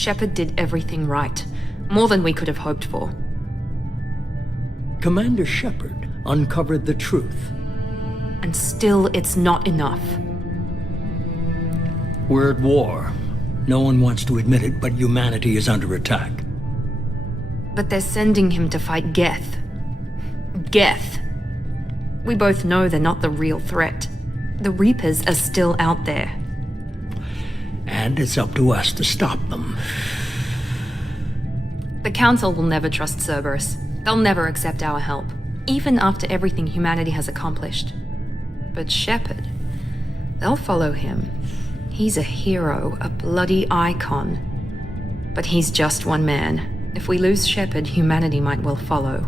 Shepard did everything right. More than we could have hoped for. Commander Shepard uncovered the truth. And still, it's not enough. We're at war. No one wants to admit it, but humanity is under attack. But they're sending him to fight Geth. Geth. We both know they're not the real threat. The Reapers are still out there. And it's up to us to stop them. The Council will never trust Cerberus. They'll never accept our help, even after everything humanity has accomplished. But Shepard, they'll follow him. He's a hero, a bloody icon. But he's just one man. If we lose Shepard, humanity might well follow.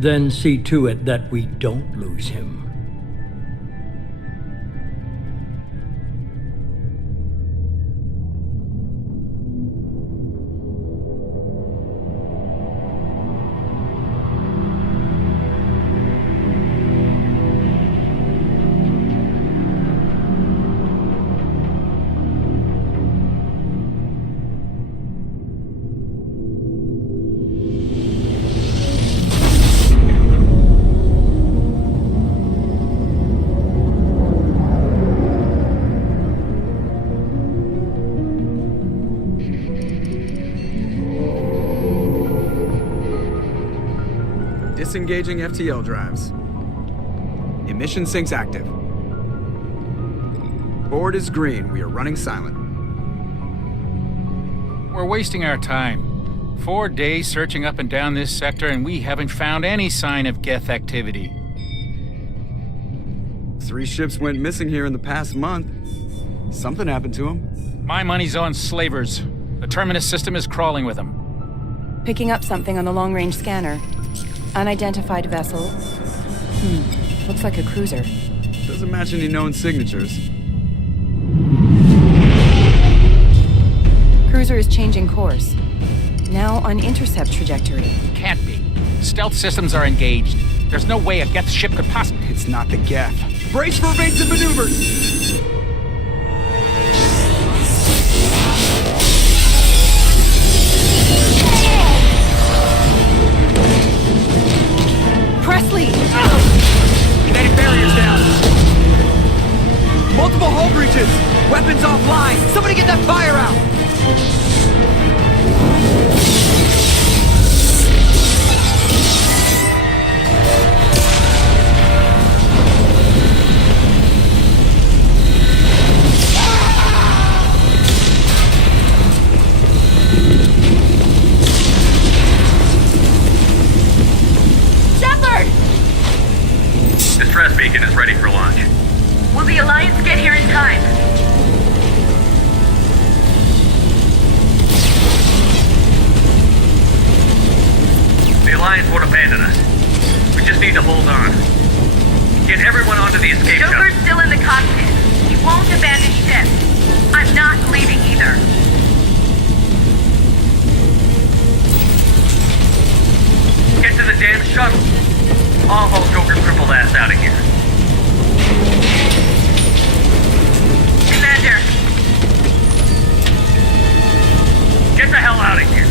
Then see to it that we don't lose him. Disengaging FTL drives. Emission sinks active. Board is green. We are running silent. We're wasting our time. 4 days searching up and down this sector, and we haven't found any sign of Geth activity. 3 ships went missing here in the past month. Something happened to them. My money's on slavers. The Terminus system is crawling with them. Picking up something on the long-range scanner. Unidentified vessel. Looks like a cruiser. Doesn't match any known signatures. Cruiser is changing course. Now on intercept trajectory. Can't be. Stealth systems are engaged. There's no way a Geth ship could possibly... It's not the Geth. Brace for evasive maneuvers! Presley! Kinetic barriers down! Multiple hull breaches! Weapons offline! Somebody get that fire out! Distress beacon is ready for launch. Will the Alliance get here in time? The Alliance won't abandon us. We just need to hold on. Get everyone onto the escape shuttle. Joker's still in the cockpit. He won't abandon ship. I'm not leaving either. Get to the damn shuttle. I'll haul Joker's crippled ass out of here. Commander! Get the hell out of here.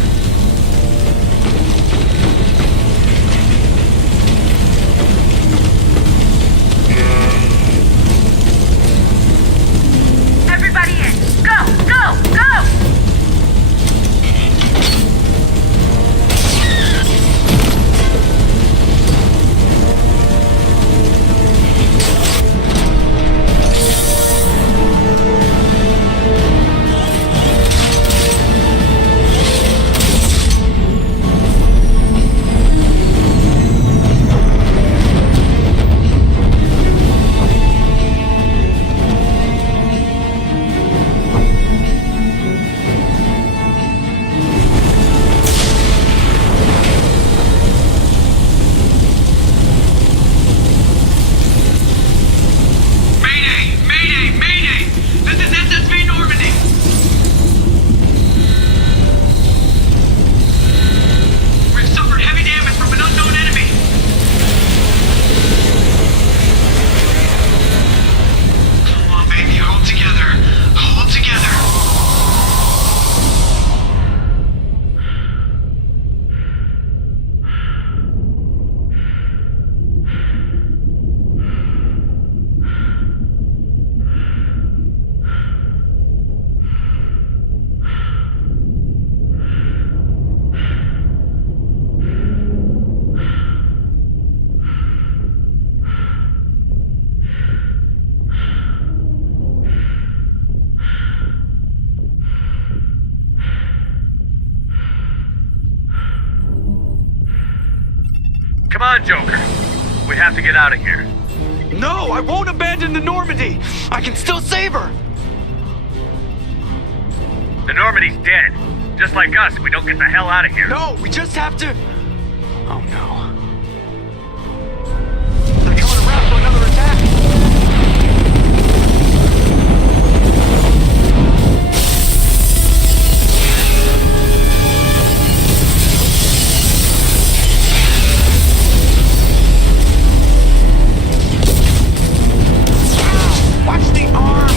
Everybody in! Go! Go! Go! Come on, Joker. We have to get out of here. No, I won't abandon the Normandy. I can still save her. The Normandy's dead. Just like us, we don't get the hell out of here. No, we just have to... Oh no. They're coming around for another attack. Watch the arm!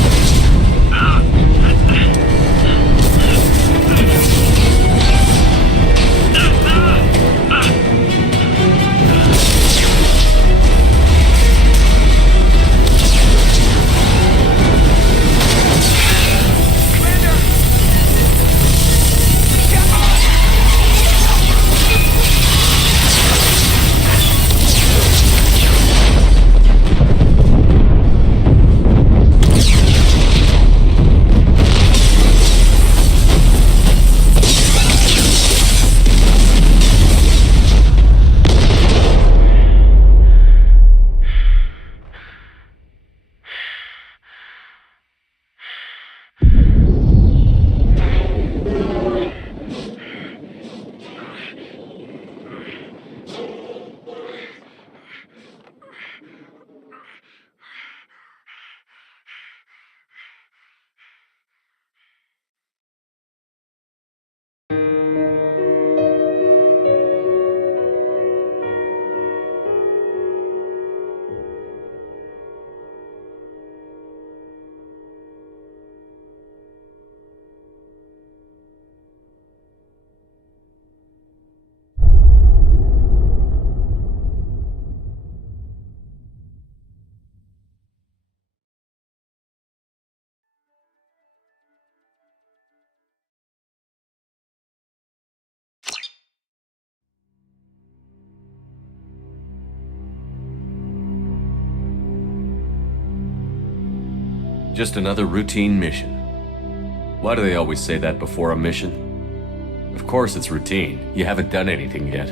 Just another routine mission. Why do they always say that before a mission? Of course it's routine. You haven't done anything yet.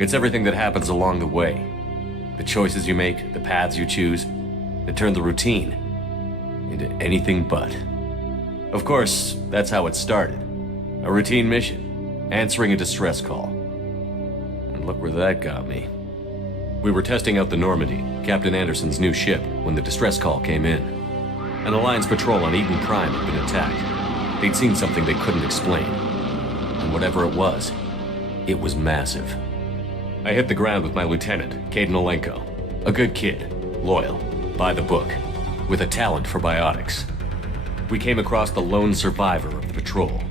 It's everything that happens along the way. The choices you make, the paths you choose, that turn the routine into anything but. Of course, that's how it started. A routine mission, answering a distress call. And look where that got me. We were testing out the Normandy, Captain Anderson's new ship, when the distress call came in. An Alliance patrol on Eden Prime had been attacked. They'd seen something they couldn't explain. And whatever it was massive. I hit the ground with my lieutenant, Caden Olenko. A good kid, loyal, by the book, with a talent for biotics. We came across the lone survivor of the patrol,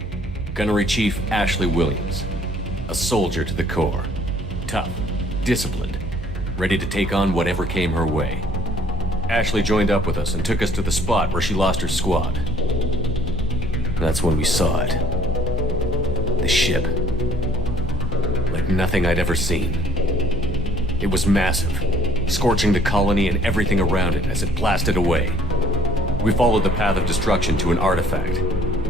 Gunnery Chief Ashley Williams. A soldier to the core. Tough, disciplined, ready to take on whatever came her way. Ashley joined up with us and took us to the spot where she lost her squad. That's when we saw it. The ship. Like nothing I'd ever seen. It was massive, scorching the colony and everything around it as it blasted away. We followed the path of destruction to an artifact,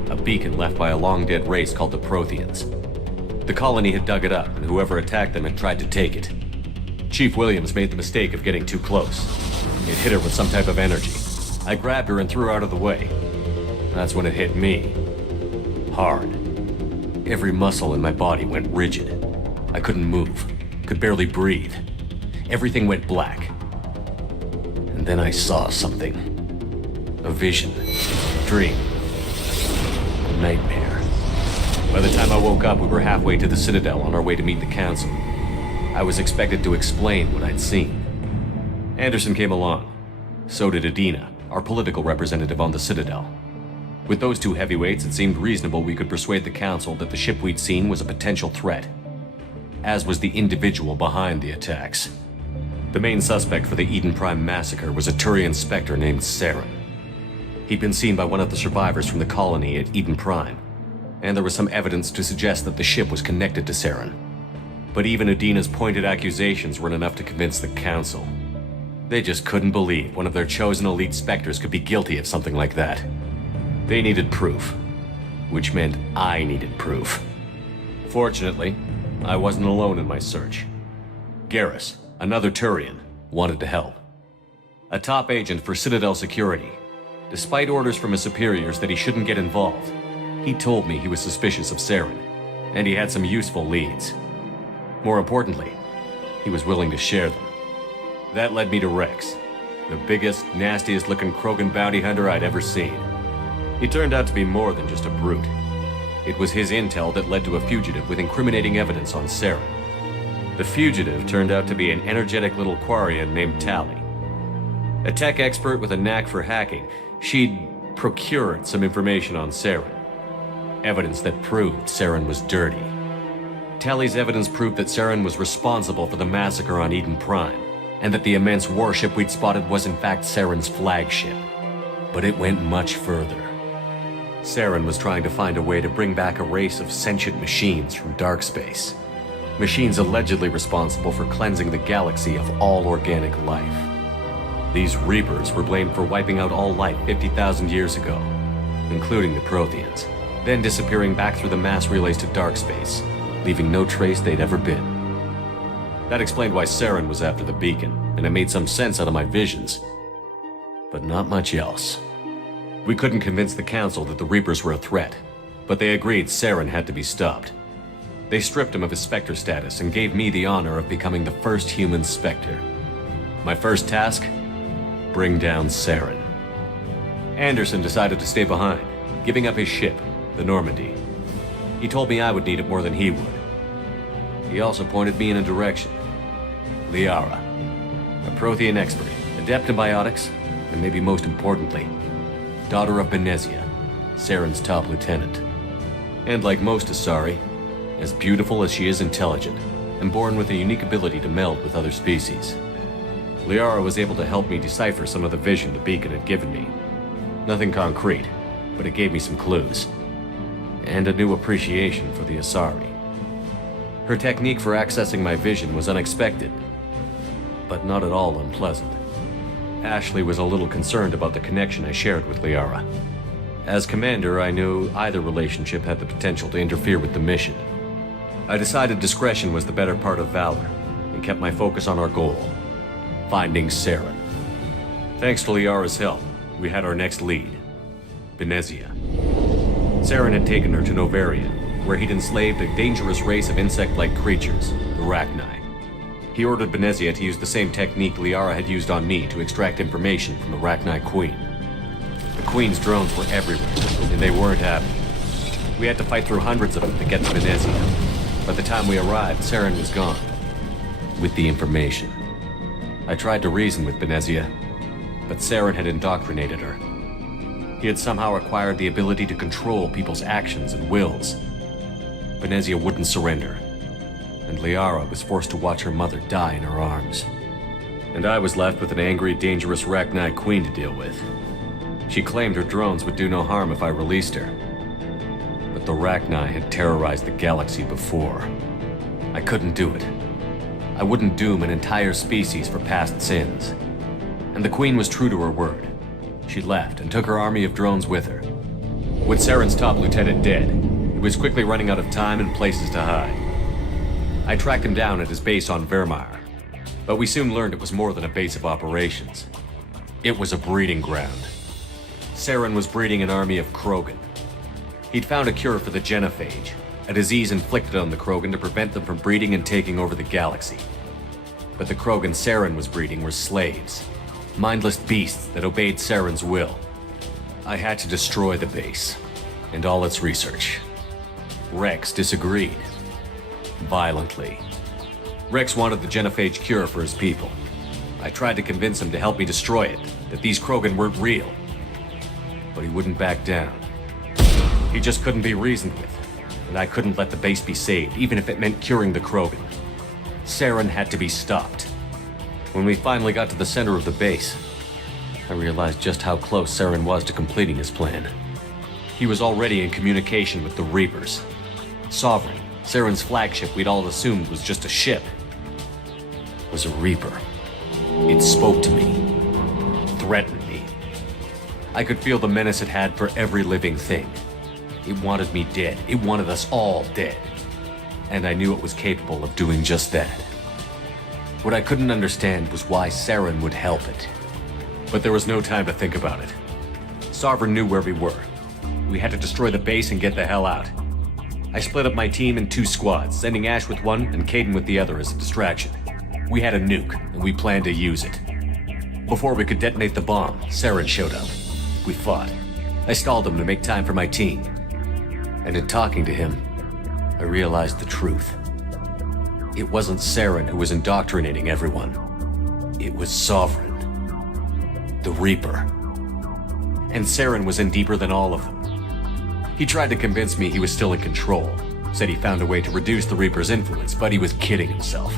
a beacon left by a long-dead race called the Protheans. The colony had dug it up, and whoever attacked them had tried to take it. Chief Williams made the mistake of getting too close. It hit her with some type of energy. I grabbed her and threw her out of the way. That's when it hit me. Hard. Every muscle in my body went rigid. I couldn't move, could barely breathe. Everything went black. And then I saw something. A vision. A dream. A nightmare. By the time I woke up, we were halfway to the Citadel on our way to meet the Council. I was expected to explain what I'd seen. Anderson came along. So did Adina, our political representative on the Citadel. With those two heavyweights, it seemed reasonable we could persuade the Council that the ship we'd seen was a potential threat, as was the individual behind the attacks. The main suspect for the Eden Prime massacre was a Turian Spectre named Saren. He'd been seen by one of the survivors from the colony at Eden Prime, and there was some evidence to suggest that the ship was connected to Saren. But even Adina's pointed accusations weren't enough to convince the Council. They just couldn't believe one of their chosen elite Spectres could be guilty of something like that. They needed proof, which meant I needed proof. Fortunately, I wasn't alone in my search. Garrus, another Turian, wanted to help. A top agent for Citadel Security. Despite orders from his superiors that he shouldn't get involved, he told me he was suspicious of Saren, and he had some useful leads. More importantly, he was willing to share them. That led me to Rex, the biggest, nastiest-looking Krogan bounty hunter I'd ever seen. He turned out to be more than just a brute. It was his intel that led to a fugitive with incriminating evidence on Saren. The fugitive turned out to be an energetic little Quarian named Tali. A tech expert with a knack for hacking, she'd procured some information on Saren. Evidence that proved Saren was dirty. Tali's evidence proved that Saren was responsible for the massacre on Eden Prime, and that the immense warship we'd spotted was in fact Saren's flagship. But it went much further. Saren was trying to find a way to bring back a race of sentient machines from dark space. Machines allegedly responsible for cleansing the galaxy of all organic life. These Reapers were blamed for wiping out all life 50,000 years ago, including the Protheans, then disappearing back through the mass relays to dark space, leaving no trace they'd ever been. That explained why Saren was after the beacon, and it made some sense out of my visions. But not much else. We couldn't convince the Council that the Reapers were a threat, but they agreed Saren had to be stopped. They stripped him of his Spectre status and gave me the honor of becoming the first human Spectre. My first task? Bring down Saren. Anderson decided to stay behind, giving up his ship, the Normandy. He told me I would need it more than he would. He also pointed me in a direction. Liara, a Prothean expert, adept in biotics, and maybe most importantly, daughter of Benezia, Saren's top lieutenant. And like most Asari, as beautiful as she is intelligent, and born with a unique ability to meld with other species. Liara was able to help me decipher some of the vision the beacon had given me. Nothing concrete, but it gave me some clues. And a new appreciation for the Asari. Her technique for accessing my vision was unexpected, but not at all unpleasant. Ashley was a little concerned about the connection I shared with Liara. As commander, I knew either relationship had the potential to interfere with the mission. I decided discretion was the better part of valor, and kept my focus on our goal, finding Saren. Thanks to Liara's help, we had our next lead, Benezia. Saren had taken her to Novaria, where he'd enslaved a dangerous race of insect-like creatures, the Rachni. He ordered Benezia to use the same technique Liara had used on me to extract information from the Rachni Queen. The Queen's drones were everywhere, and they weren't happy. We had to fight through hundreds of them to get to Benezia. By the time we arrived, Saren was gone, with the information. I tried to reason with Benezia, but Saren had indoctrinated her. He had somehow acquired the ability to control people's actions and wills. Benezia wouldn't surrender, and Liara was forced to watch her mother die in her arms. And I was left with an angry, dangerous Rachni Queen to deal with. She claimed her drones would do no harm if I released her. But the Rachni had terrorized the galaxy before. I couldn't do it. I wouldn't doom an entire species for past sins. And the Queen was true to her word. She left and took her army of drones with her. With Saren's top lieutenant dead, he was quickly running out of time and places to hide. I tracked him down at his base on Vermeer, but we soon learned it was more than a base of operations. It was a breeding ground. Saren was breeding an army of Krogan. He'd found a cure for the genophage, a disease inflicted on the Krogan to prevent them from breeding and taking over the galaxy. But the Krogan Saren was breeding were slaves, mindless beasts that obeyed Saren's will. I had to destroy the base, and all its research. Rex disagreed. Violently. Rex wanted the genophage cure for his people. I tried to convince him to help me destroy it, that these Krogan weren't real. But he wouldn't back down. He just couldn't be reasoned with, and I couldn't let the base be saved, even if it meant curing the Krogan. Saren had to be stopped. When we finally got to the center of the base, I realized just how close Saren was to completing his plan. He was already in communication with the Reapers. Sovereign, Saren's flagship we'd all assumed was just a ship, was a Reaper. It spoke to me, threatened me. I could feel the menace it had for every living thing. It wanted me dead. It wanted us all dead. And I knew it was capable of doing just that. What I couldn't understand was why Saren would help it. But there was no time to think about it. Sovereign knew where we were. We had to destroy the base and get the hell out. I split up my team in 2 squads, sending Ash with one and Caden with the other as a distraction. We had a nuke, and we planned to use it. Before we could detonate the bomb, Saren showed up. We fought. I stalled him to make time for my team. And in talking to him, I realized the truth. It wasn't Saren who was indoctrinating everyone. It was Sovereign. The Reaper. And Saren was in deeper than all of them. He tried to convince me he was still in control. Said he found a way to reduce the Reaper's influence, but he was kidding himself.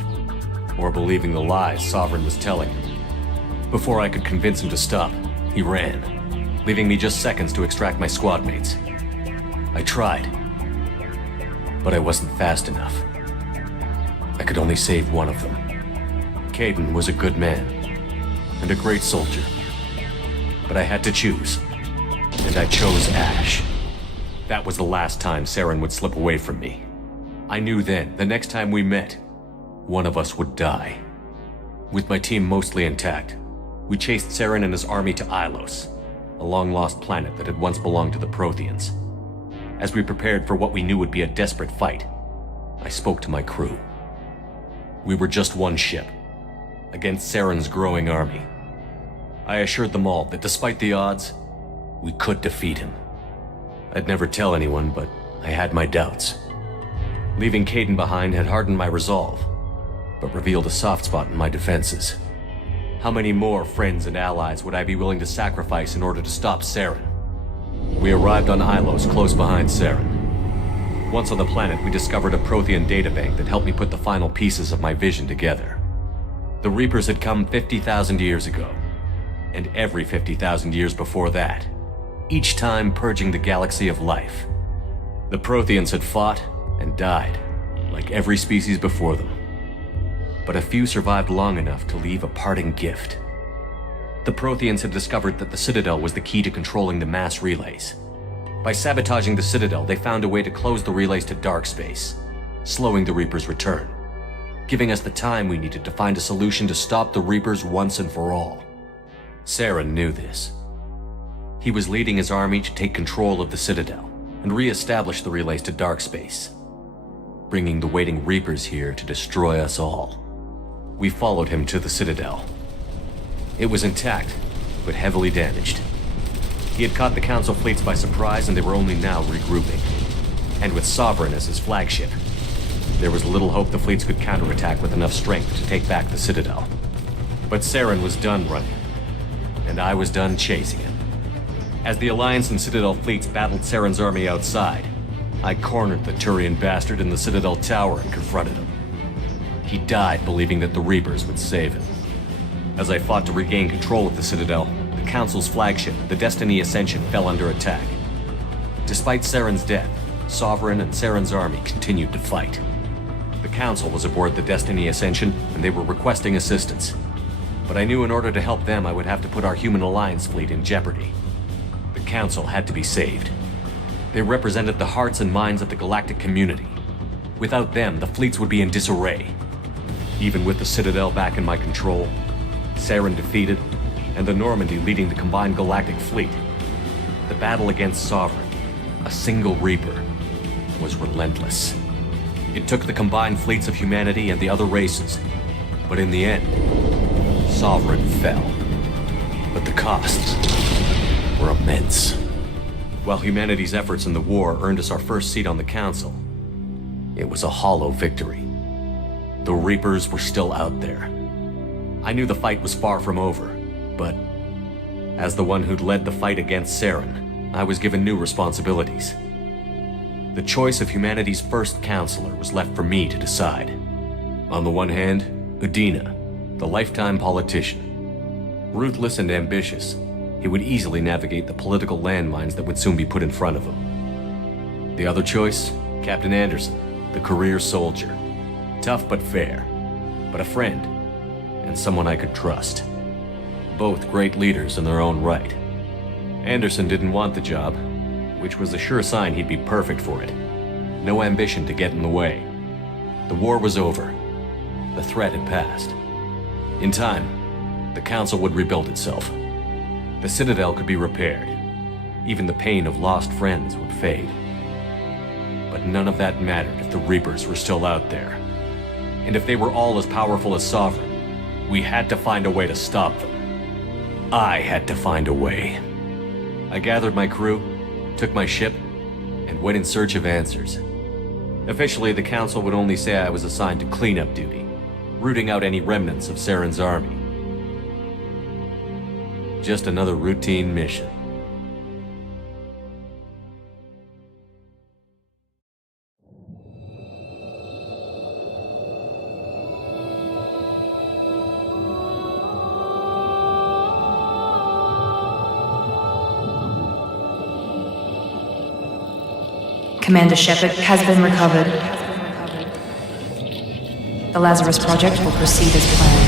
Or believing the lies Sovereign was telling him. Before I could convince him to stop, he ran, leaving me just seconds to extract my squad mates. I tried, but I wasn't fast enough. I could only save one of them. Caden was a good man, and a great soldier. But I had to choose, and I chose Ash. That was the last time Saren would slip away from me. I knew then, the next time we met, one of us would die. With my team mostly intact, we chased Saren and his army to Ilos, a long-lost planet that had once belonged to the Protheans. As we prepared for what we knew would be a desperate fight, I spoke to my crew. We were just one ship, against Saren's growing army. I assured them all that despite the odds, we could defeat him. I'd never tell anyone, but I had my doubts. Leaving Caden behind had hardened my resolve, but revealed a soft spot in my defenses. How many more friends and allies would I be willing to sacrifice in order to stop Saren? We arrived on Ilos, close behind Saren. Once on the planet, we discovered a Prothean databank that helped me put the final pieces of my vision together. The Reapers had come 50,000 years ago, and every 50,000 years before that, each time purging the galaxy of life. The Protheans had fought and died, like every species before them. But a few survived long enough to leave a parting gift. The Protheans had discovered that the Citadel was the key to controlling the mass relays. By sabotaging the Citadel, they found a way to close the relays to dark space, slowing the Reapers' return, giving us the time we needed to find a solution to stop the Reapers once and for all. Saren knew this. He was leading his army to take control of the Citadel and re-establish the relays to dark space, bringing the waiting Reapers here to destroy us all. We followed him to the Citadel. It was intact, but heavily damaged. He had caught the Council fleets by surprise, and they were only now regrouping. And with Sovereign as his flagship, there was little hope the fleets could counterattack with enough strength to take back the Citadel. But Saren was done running, and I was done chasing him. As the Alliance and Citadel fleets battled Saren's army outside, I cornered the Turian bastard in the Citadel tower and confronted him. He died believing that the Reapers would save him. As I fought to regain control of the Citadel, the Council's flagship, the Destiny Ascension, fell under attack. Despite Saren's death, Sovereign and Saren's army continued to fight. The Council was aboard the Destiny Ascension, and they were requesting assistance. But I knew in order to help them, I would have to put our human Alliance fleet in jeopardy. The Council had to be saved. They represented the hearts and minds of the galactic community. Without them, the fleets would be in disarray. Even with the Citadel back in my control, Saren defeated, and the Normandy leading the combined galactic fleet, the battle against Sovereign, a single Reaper, was relentless. It took the combined fleets of humanity and the other races, but in the end, Sovereign fell. But the costs were immense. While humanity's efforts in the war earned us our first seat on the Council, it was a hollow victory. The Reapers were still out there. I knew the fight was far from over, but as the one who'd led the fight against Saren, I was given new responsibilities. The choice of humanity's first counselor was left for me to decide. On the one hand, Udina, the lifetime politician. Ruthless and ambitious, he would easily navigate the political landmines that would soon be put in front of him. The other choice, Captain Anderson, the career soldier. Tough but fair, but a friend, and someone I could trust. Both great leaders in their own right. Anderson didn't want the job, which was a sure sign he'd be perfect for it. No ambition to get in the way. The war was over. The threat had passed. In time, the Council would rebuild itself. The Citadel could be repaired. Even the pain of lost friends would fade. But none of that mattered if the Reapers were still out there. And if they were all as powerful as Sovereign, we had to find a way to stop them. I had to find a way. I gathered my crew, took my ship, and went in search of answers. Officially, the Council would only say I was assigned to cleanup duty, rooting out any remnants of Saren's army. Just another routine mission. Commander Shepard has been recovered. The Lazarus Project will proceed as planned.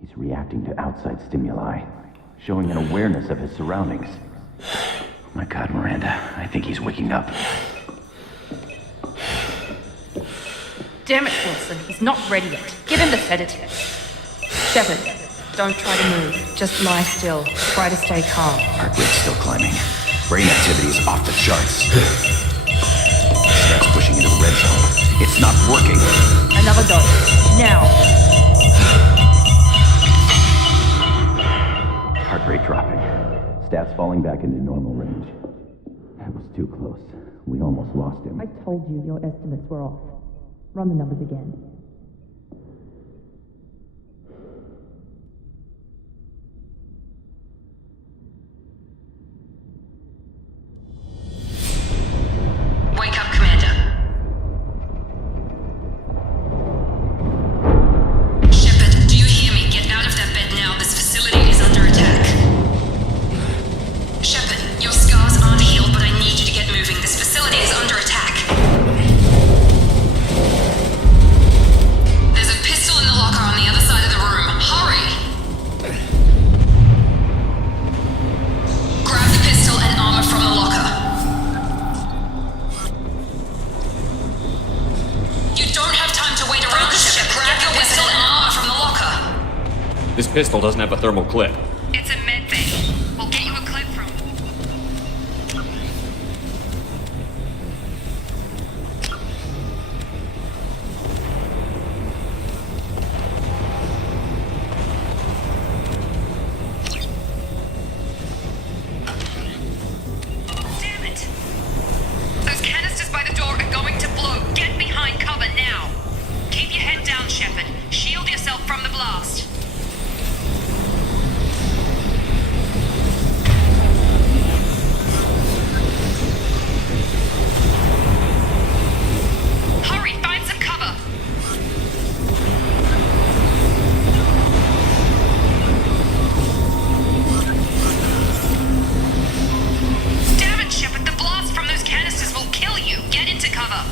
He's reacting to outside stimuli, showing an awareness of his surroundings. My God, Miranda, I think he's waking up. Damn it, Wilson. He's not ready yet. Give him the sedative. Shepard, don't try to move. Just lie still. Try to stay calm. Heart rate's still climbing. Brain activity is off the charts. Starts pushing into the red zone. It's not working. Another dose. Now. Heart rate dropping. Stats falling back into normal range. That was too close. We almost lost him. I told you your estimates were off. Run the numbers again. Wake up, Commander. Shepard, do you hear me? Get out of that bed now. This facility is under attack. Shepard, your scars aren't healed, but I need you to get moving. This facility is under attack. There's a pistol in the locker on the other side of the room. Hurry! Grab the pistol and armor from the locker. You don't have time to wait around, Shepard. Grab your pistol and armor from the locker. This pistol doesn't have a thermal clip. It's a med bay. We'll get you a clip from. Damn it! Those canisters by the door are going to blow. Get behind cover now. Keep your head down, Shepard. Shield yourself from the blast. Hurry, find some cover. Damn it, Shepard, the blast from those canisters will kill you. Get into cover.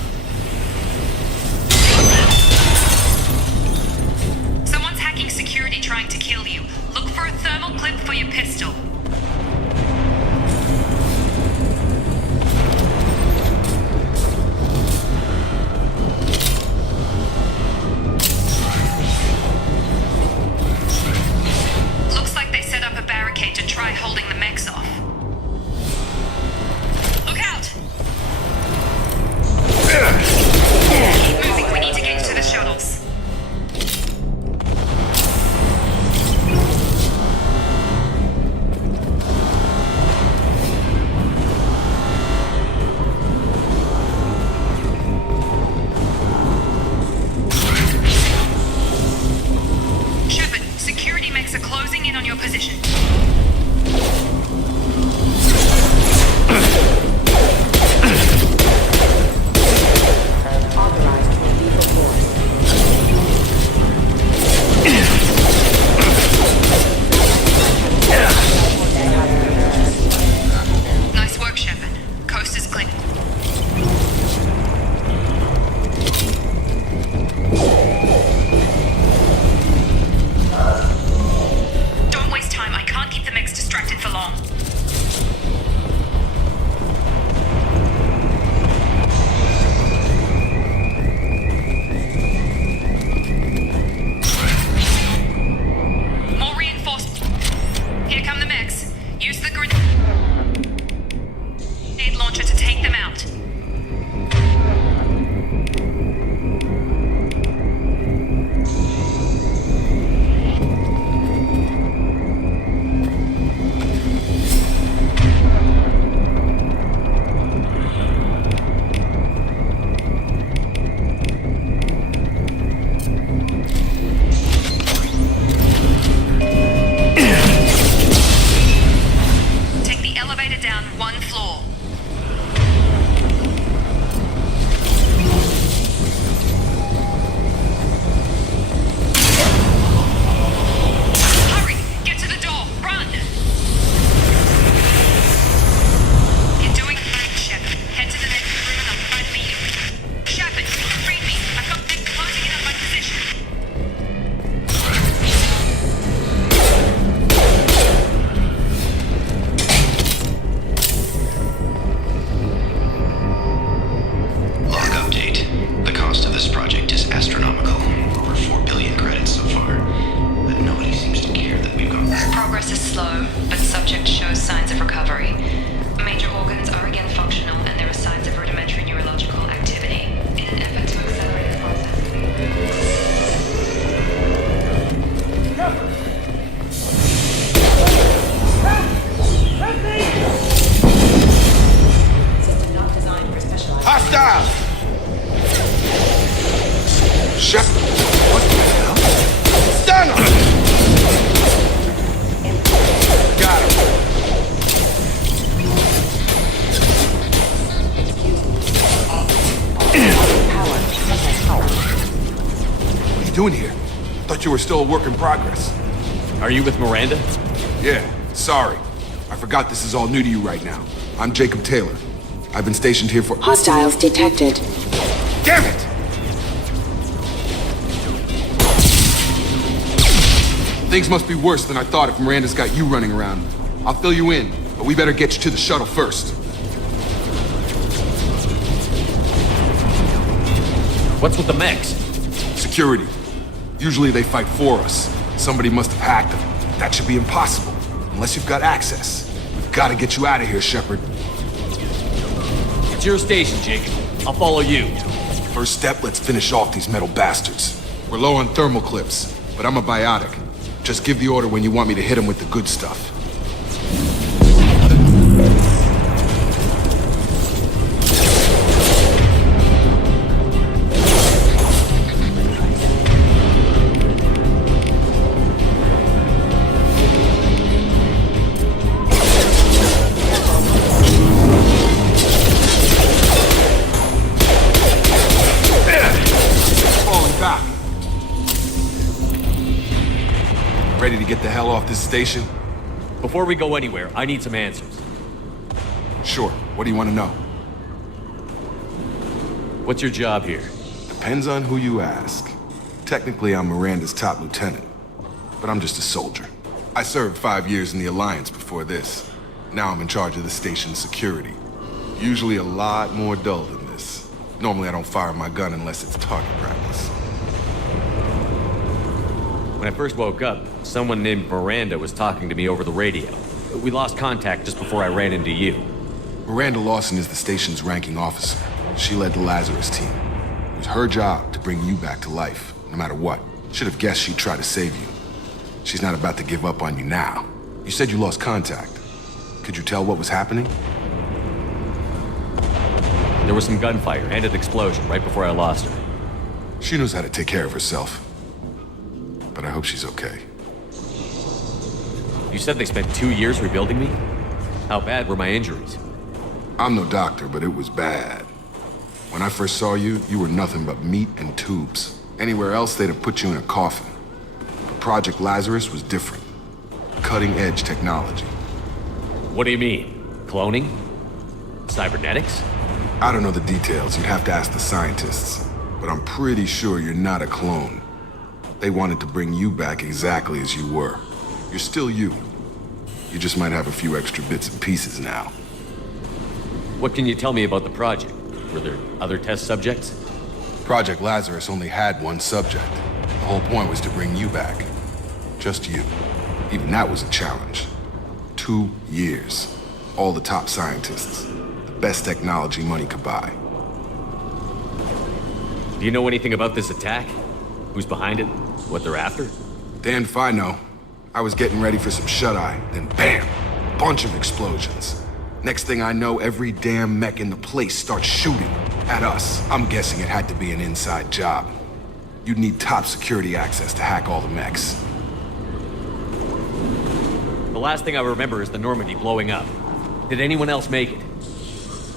Someone's hacking security trying to kill you. Look for a thermal clip for your pistol. doing here? Thought you were still a work in progress. Are you with Miranda? Yeah, sorry. I forgot this is all new to you right now. I'm Jacob Taylor. I've been stationed here for— Hostiles detected. Damn it! Things must be worse than I thought if Miranda's got you running around. I'll fill you in, but we better get you to the shuttle first. What's with the mechs? Security. Usually they fight for us. Somebody must have hacked them. That should be impossible, unless you've got access. We've got to get you out of here, Shepard. It's your station, Jacob. I'll follow you. First step, let's finish off these metal bastards. We're low on thermal clips, but I'm a biotic. Just give the order when you want me to hit them with the good stuff. Ready to get the hell off this station? Before we go anywhere, I need some answers. Sure. What do you want to know? What's your job here? Depends on who you ask. Technically, I'm Miranda's top lieutenant, but I'm just a soldier. I served 5 years in the Alliance before this. Now I'm in charge of the station's security. Usually a lot more dull than this. Normally I don't fire my gun unless it's target practice. When I first woke up, someone named Miranda was talking to me over the radio. We lost contact just before I ran into you. Miranda Lawson is the station's ranking officer. She led the Lazarus team. It was her job to bring you back to life, no matter what. Should have guessed she'd try to save you. She's not about to give up on you now. You said you lost contact. Could you tell what was happening? There was some gunfire and an explosion right before I lost her. She knows how to take care of herself. But I hope she's okay. You said they spent 2 years rebuilding me? How bad were my injuries? I'm no doctor, but it was bad. When I first saw you, you were nothing but meat and tubes. Anywhere else, they'd have put you in a coffin. But Project Lazarus was different. Cutting-edge technology. What do you mean? Cloning? Cybernetics? I don't know the details. You'd have to ask the scientists. But I'm pretty sure you're not a clone. They wanted to bring you back exactly as you were. You're still you. You just might have a few extra bits and pieces now. What can you tell me about the project? Were there other test subjects? Project Lazarus only had one subject. The whole point was to bring you back. Just you. Even that was a challenge. 2 years. All the top scientists. The best technology money could buy. Do you know anything about this attack? Who's behind it? What they're after? Damned if I know. I was getting ready for some shut-eye, then bam! Bunch of explosions. Next thing I know, every damn mech in the place starts shooting at us. I'm guessing it had to be an inside job. You'd need top security access to hack all the mechs. The last thing I remember is the Normandy blowing up. Did anyone else make it?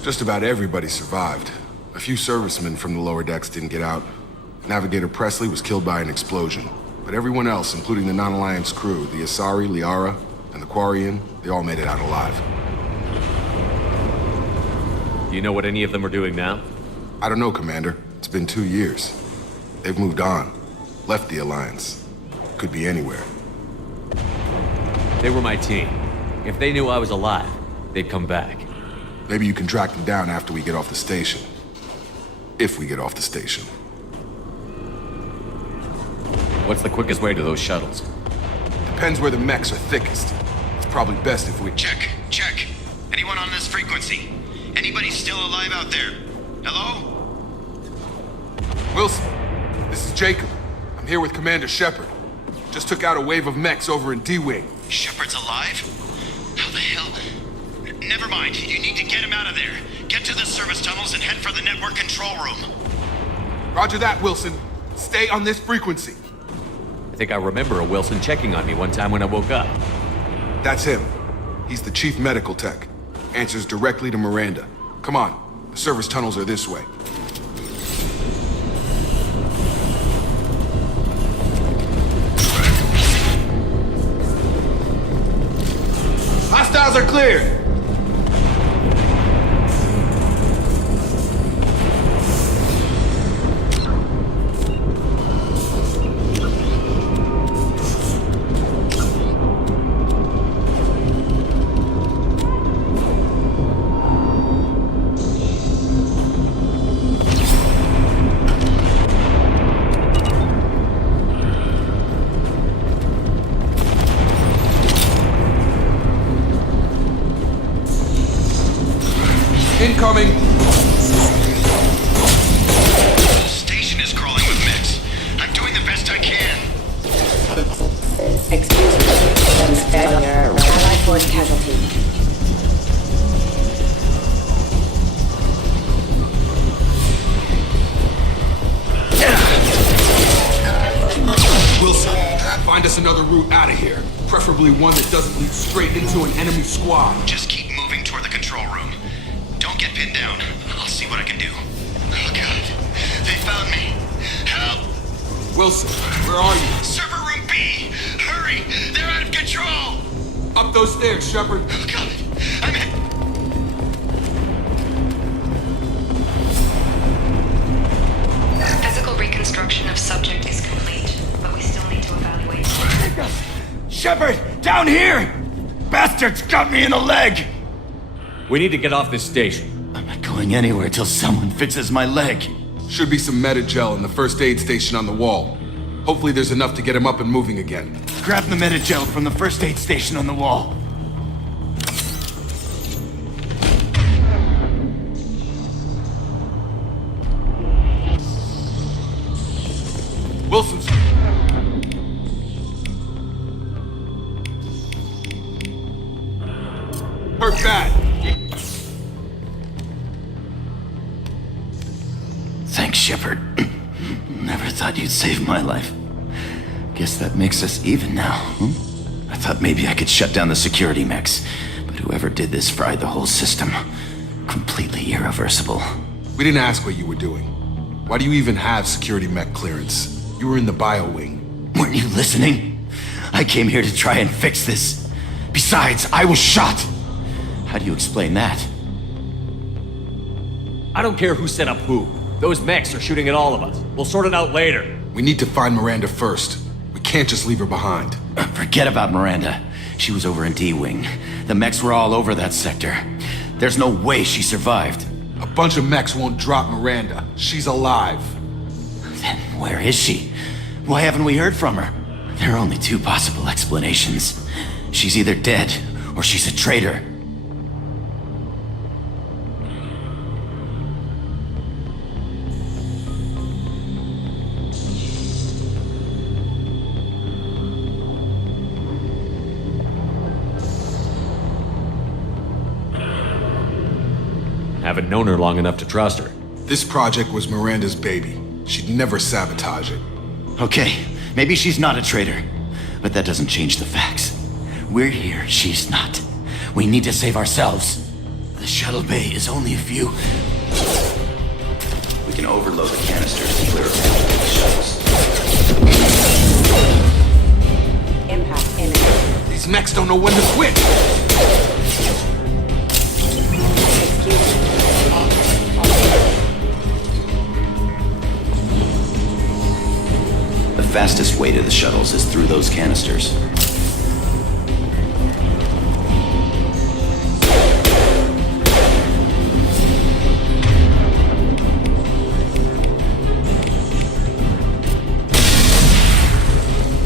Just about everybody survived. A few servicemen from the lower decks didn't get out. Navigator Presley was killed by an explosion. But everyone else, including the non-Alliance crew, the Asari, Liara, and the Quarian, they all made it out alive. Do you know what any of them are doing now? I don't know, Commander. It's been 2 years. They've moved on. Left the Alliance. Could be anywhere. They were my team. If they knew I was alive, they'd come back. Maybe you can track them down after we get off the station. If we get off the station. What's the quickest way to those shuttles? Depends where the mechs are thickest. It's probably best if we— Check. Anyone on this frequency? Anybody still alive out there? Hello? Wilson, this is Jacob. I'm here with Commander Shepard. Just took out a wave of mechs over in D-Wing. Shepard's alive? How the hell? Never mind. You need to get him out of there. Get to the service tunnels and head for the network control room. Roger that, Wilson. Stay on this frequency. I think I remember a Wilson checking on me one time when I woke up. That's him. He's the chief medical tech. Answers directly to Miranda. Come on. The service tunnels are this way. cleared! Incoming! The station is crawling with mechs. I'm doing the best I can. Excuse me. Systems failure. Allied force casualty. Wilson, find us another route out of here. Preferably one that doesn't lead straight into an enemy squad. Just keep moving toward the control room. Don't get pinned down. I'll see what I can do. Oh, God. They found me. Help! Wilson, where are you? Server room B! Hurry! They're out of control! Up those stairs, Shepard. Oh, God. I'm hit. Physical reconstruction of subject is complete, but we still need to evaluate. Shepard! Down here! Bastards got me in the leg! We need to get off this station. I'm not going anywhere till someone fixes my leg. Should be some Medi-gel in the first aid station on the wall. Hopefully there's enough to get him up and moving again. Grab the Medi-gel from the first aid station on the wall. Wilson's... hurt bad. Thanks, Shepard. Never thought you'd save my life. Guess that makes us even now, I thought maybe I could shut down the security mechs, but whoever did this fried the whole system. Completely irreversible. We didn't ask what you were doing. Why do you even have security mech clearance? You were in the bio wing. Weren't you listening? I came here to try and fix this. Besides, I was shot. How do you explain that? I don't care who set up who. Those mechs are shooting at all of us. We'll sort it out later. We need to find Miranda first. We can't just leave her behind. Forget about Miranda. She was over in D-Wing. The mechs were all over that sector. There's no way she survived. A bunch of mechs won't drop Miranda. She's alive. Then where is she? Why haven't we heard from her? There are only two possible explanations. She's either dead, or she's a traitor. Haven't known her long enough to trust her. This project was Miranda's baby. She'd never sabotage it. Okay, maybe she's not a traitor, but that doesn't change the facts. We're here, she's not. We need to save ourselves. The shuttle bay is only a few. We can overload the canisters to clear the shuttles. Impact imminent. These mechs don't know when to quit. Excuse me. The fastest way to the shuttles is through those canisters.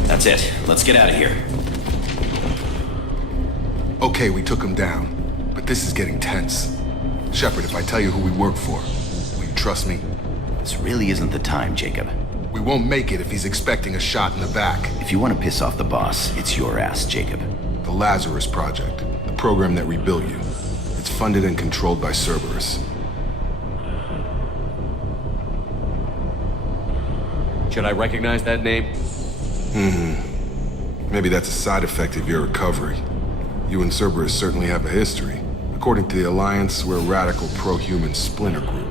That's it. Let's get out of here. Okay, we took him down. But this is getting tense. Shepard, if I tell you who we work for, will you trust me? This really isn't the time, Jacob. We won't make it if he's expecting a shot in the back. If you want to piss off the boss, it's your ass, Jacob. The Lazarus Project, the program that rebuilt you. It's funded and controlled by Cerberus. Should I recognize that name? Maybe that's a side effect of your recovery. You and Cerberus certainly have a history. According to the Alliance, we're a radical pro-human splinter group.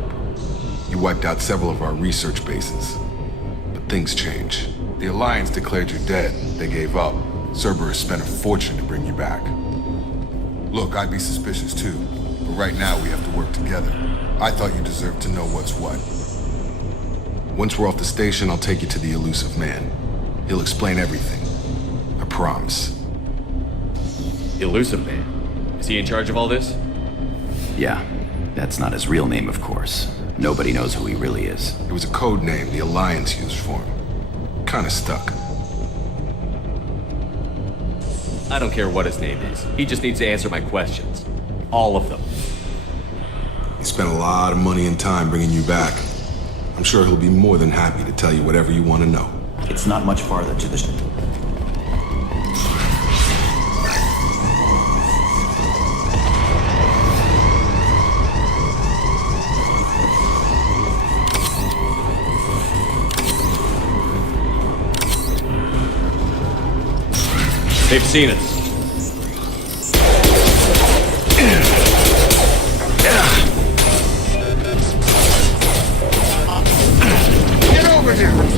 You wiped out several of our research bases. But things change. The Alliance declared you dead. They gave up. Cerberus spent a fortune to bring you back. Look, I'd be suspicious too, but right now we have to work together. I thought you deserved to know what's what. Once we're off the station, I'll take you to the elusive man. He'll explain everything. I promise. Elusive Man? Is he in charge of all this? Yeah, that's not his real name, of course. Nobody knows who he really is. It was a code name the Alliance used for him. Kinda stuck. I don't care what his name is. He just needs to answer my questions. All of them. He spent a lot of money and time bringing you back. I'm sure he'll be more than happy to tell you whatever you want to know. It's not much farther to the... They've seen us. Get over here!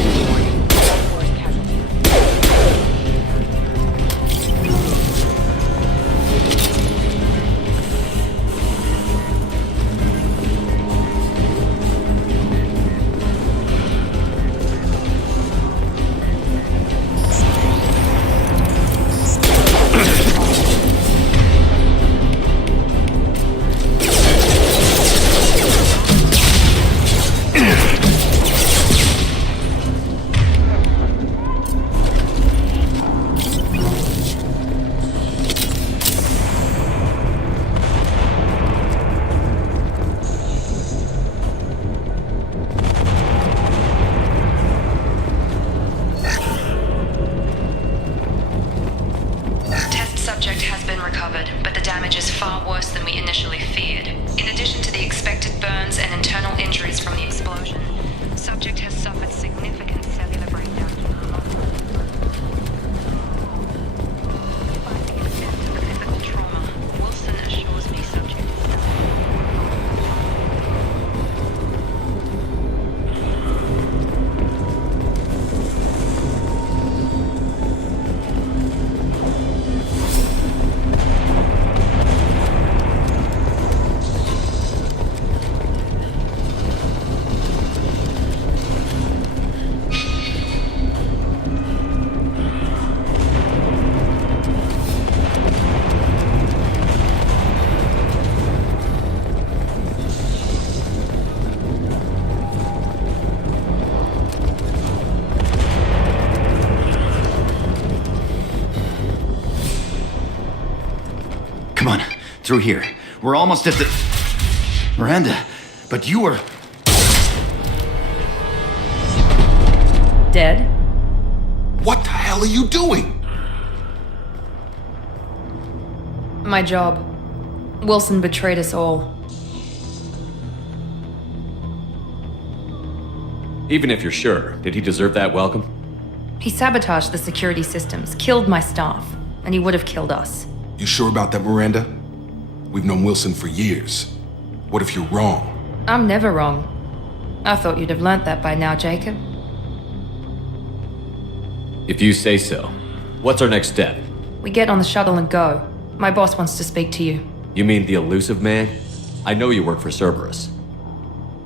Through here. We're almost at the... Miranda, but you were... Dead? What the hell are you doing? My job. Wilson betrayed us all. Even if you're sure, did he deserve that welcome? He sabotaged the security systems, killed my staff, and he would have killed us. You sure about that, Miranda? We've known Wilson for years. What if you're wrong? I'm never wrong. I thought you'd have learnt that by now, Jacob. If you say so. What's our next step? We get on the shuttle and go. My boss wants to speak to you. You mean the elusive man? I know you work for Cerberus.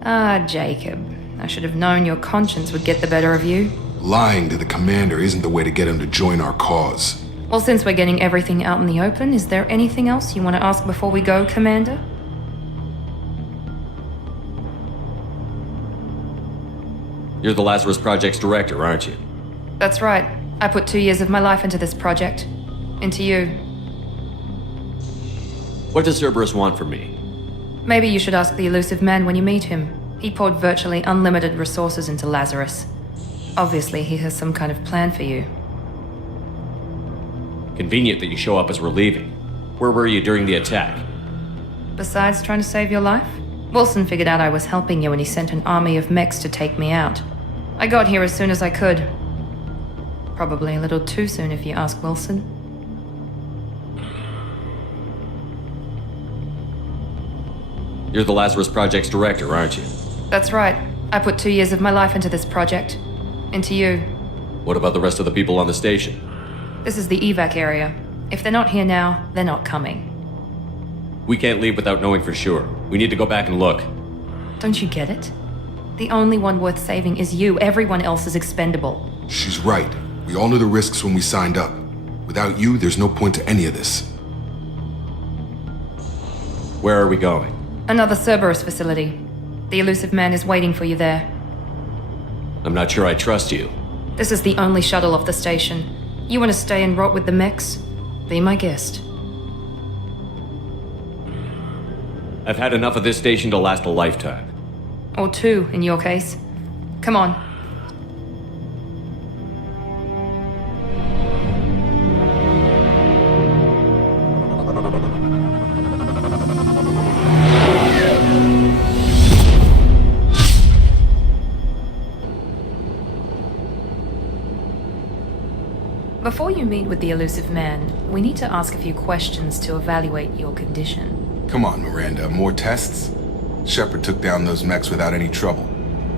Ah, Jacob. I should have known your conscience would get the better of you. Lying to the commander isn't the way to get him to join our cause. Well, since we're getting everything out in the open, is there anything else you want to ask before we go, Commander? You're the Lazarus Project's director, aren't you? That's right. I put 2 years of my life into this project. Into you. What does Cerberus want from me? Maybe you should ask the elusive man when you meet him. He poured virtually unlimited resources into Lazarus. Obviously, he has some kind of plan for you. Convenient that you show up as we're leaving. Where were you during the attack? Besides trying to save your life, Wilson figured out I was helping you when he sent an army of mechs to take me out. I got here as soon as I could. Probably a little too soon if you ask Wilson. You're the Lazarus Project's director, aren't you? That's right. I put 2 years of my life into this project. Into you. What about the rest of the people on the station? This is the evac area. If they're not here now, they're not coming. We can't leave without knowing for sure. We need to go back and look. Don't you get it? The only one worth saving is you. Everyone else is expendable. She's right. We all knew the risks when we signed up. Without you, there's no point to any of this. Where are we going? Another Cerberus facility. The elusive man is waiting for you there. I'm not sure I trust you. This is the only shuttle off the station. You want to stay and rot with the mechs? Be my guest. I've had enough of this station to last a lifetime. Or two, in your case. Come on. Before you meet with the elusive man, we need to ask a few questions to evaluate your condition. Come on, Miranda, more tests? Shepard took down those mechs without any trouble.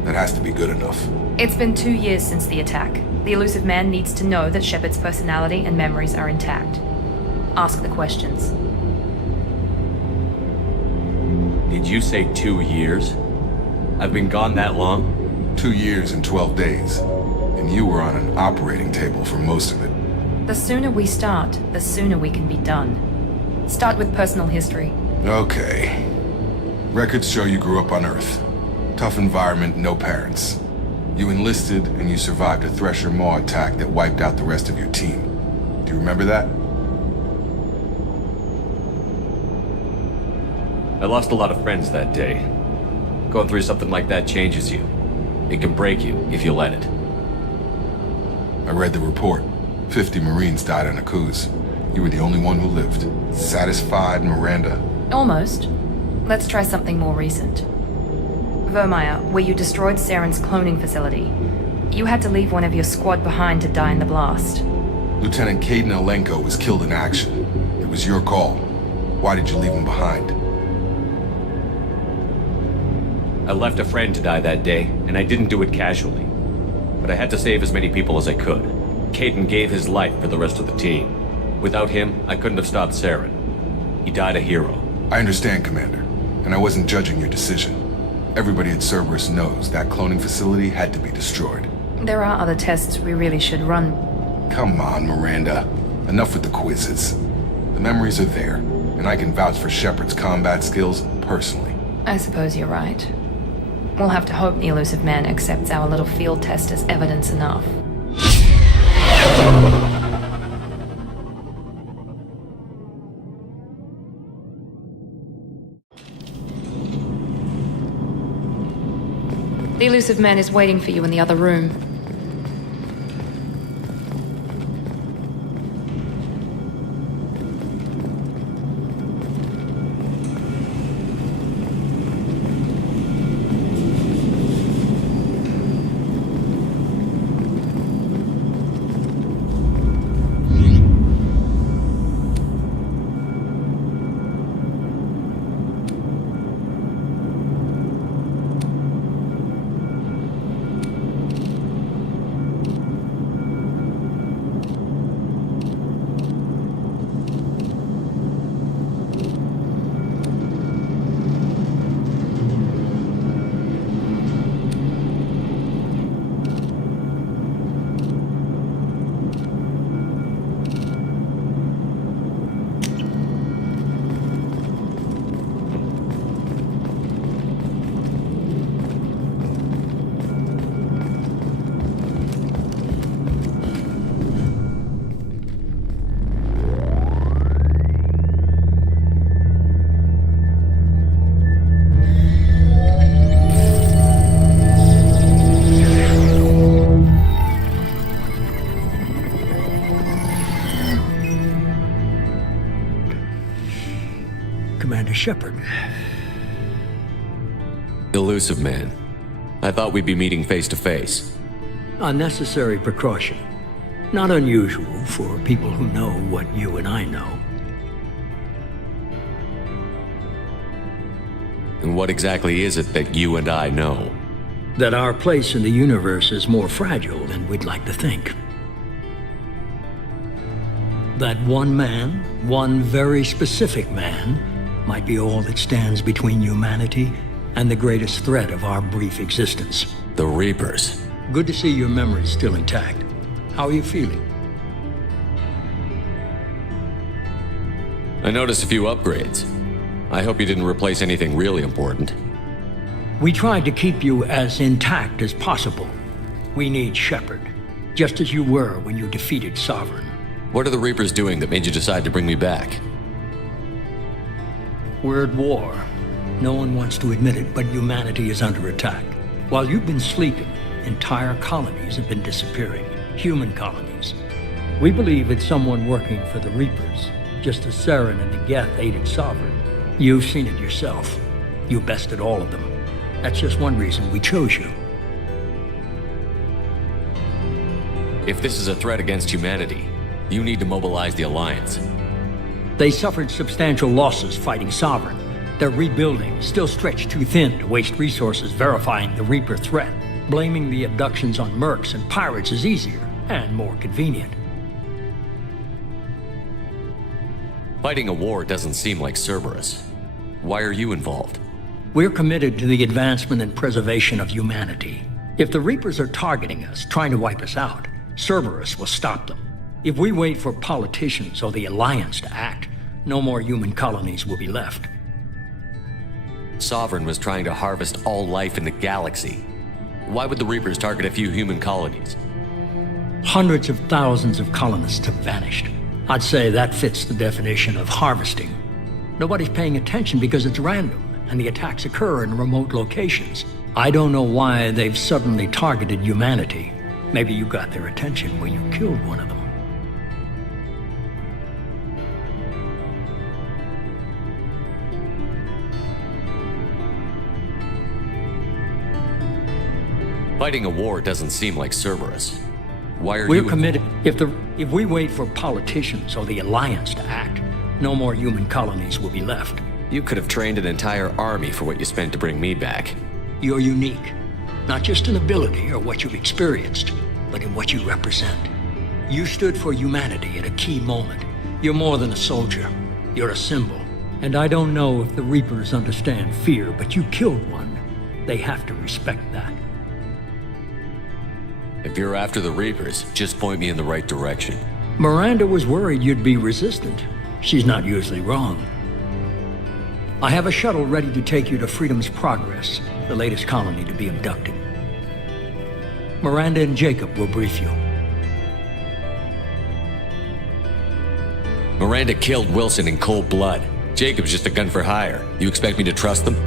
That has to be good enough. It's been 2 years since the attack. The elusive man needs to know that Shepard's personality and memories are intact. Ask the questions. Did you say 2 years? I've been gone that long? 2 years and 12 days. And you were on an operating table for most of it. The sooner we start, the sooner we can be done. Start with personal history. Okay. Records show you grew up on Earth. Tough environment, no parents. You enlisted and you survived a Thresher Maw attack that wiped out the rest of your team. Do you remember that? I lost a lot of friends that day. Going through something like that changes you. It can break you if you let it. I read the report. 50 Marines died on Akuz. You were the only one who lived. Satisfied, Miranda? Almost. Let's try something more recent. Vermeer, where you destroyed Saren's cloning facility. You had to leave one of your squad behind to die in the blast. Lieutenant Caden Alenko was killed in action. It was your call. Why did you leave him behind? I left a friend to die that day, and I didn't do it casually. But I had to save as many people as I could. Caden gave his life for the rest of the team. Without him, I couldn't have stopped Saren. He died a hero. I understand, Commander, and I wasn't judging your decision. Everybody at Cerberus knows that cloning facility had to be destroyed. There are other tests we really should run. Come on, Miranda. Enough with the quizzes. The memories are there, and I can vouch for Shepard's combat skills personally. I suppose you're right. We'll have to hope the elusive man accepts our little field test as evidence enough. The elusive man is waiting for you in the other room. Commander Shepard. Elusive man. I thought we'd be meeting face to face. Unnecessary precaution. Not unusual for people who know what you and I know. And what exactly is it that you and I know? That our place in the universe is more fragile than we'd like to think. That one man, one very specific man, might be all that stands between humanity and the greatest threat of our brief existence. The Reapers. Good to see your memory's still intact. How are you feeling? I noticed a few upgrades. I hope you didn't replace anything really important. We tried to keep you as intact as possible. We need Shepard, just as you were when you defeated Sovereign. What are the Reapers doing that made you decide to bring me back? We're at war. No one wants to admit it, but humanity is under attack. While you've been sleeping, entire colonies have been disappearing. Human colonies. We believe it's someone working for the Reapers, just as Saren and the Geth aided Sovereign. You've seen it yourself. You bested all of them. That's just one reason we chose you. If this is a threat against humanity, you need to mobilize the Alliance. They suffered substantial losses fighting Sovereign. Their rebuilding, still stretched too thin to waste resources verifying the Reaper threat. Blaming the abductions on mercs and pirates is easier and more convenient. Fighting a war doesn't seem like Cerberus. Why are you involved? We're committed to the advancement and preservation of humanity. If the Reapers are targeting us, trying to wipe us out, Cerberus will stop them. If we wait for politicians or the Alliance to act, no more human colonies will be left. Sovereign was trying to harvest all life in the galaxy. Why would the Reapers target a few human colonies? Hundreds of thousands of colonists have vanished. I'd say that fits the definition of harvesting. Nobody's paying attention because it's random, and the attacks occur in remote locations. I don't know why they've suddenly targeted humanity. Maybe you got their attention when you killed one of them. Fighting a war doesn't seem like Cerberus. Why are We're you committed. If we wait for politicians or the Alliance to act, no more human colonies will be left. You could have trained an entire army for what you spent to bring me back. You're unique. Not just in ability or what you've experienced, but in what you represent. You stood for humanity at a key moment. You're more than a soldier. You're a symbol. And I don't know if the Reapers understand fear, but you killed one. They have to respect that. If you're after the Reapers, just point me in the right direction. Miranda was worried you'd be resistant. She's not usually wrong. I have a shuttle ready to take you to Freedom's Progress, the latest colony to be abducted. Miranda and Jacob will brief you. Miranda killed Wilson in cold blood. Jacob's just a gun for hire. You expect me to trust them?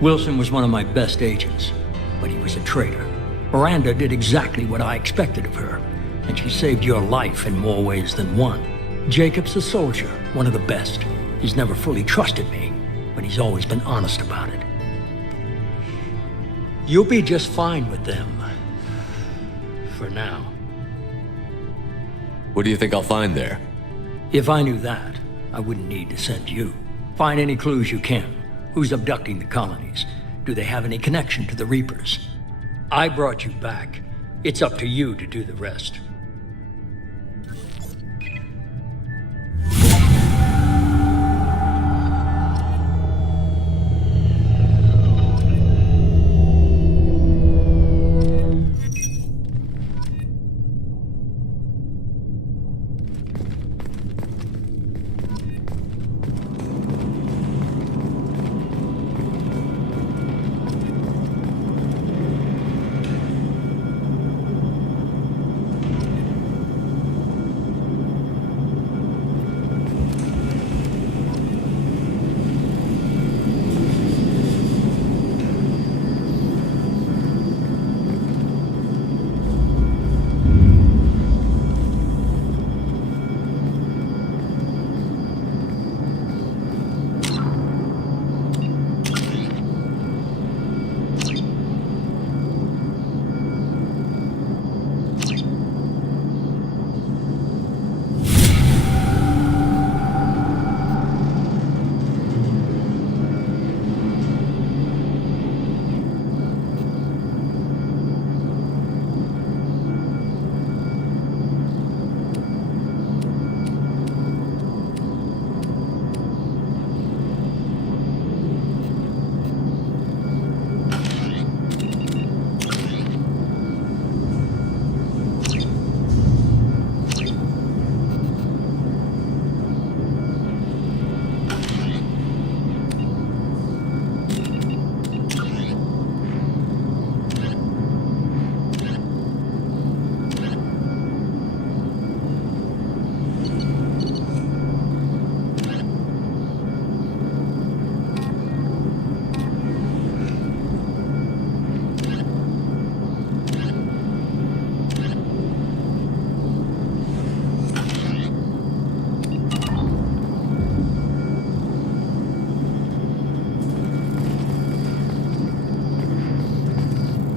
Wilson was one of my best agents, but he was a traitor. Miranda did exactly what I expected of her, and she saved your life in more ways than one. Jacob's a soldier, one of the best. He's never fully trusted me, but he's always been honest about it. You'll be just fine with them. For now. What do you think I'll find there? If I knew that, I wouldn't need to send you. Find any clues you can. Who's abducting the colonies? Do they have any connection to the Reapers? I brought you back. It's up to you to do the rest.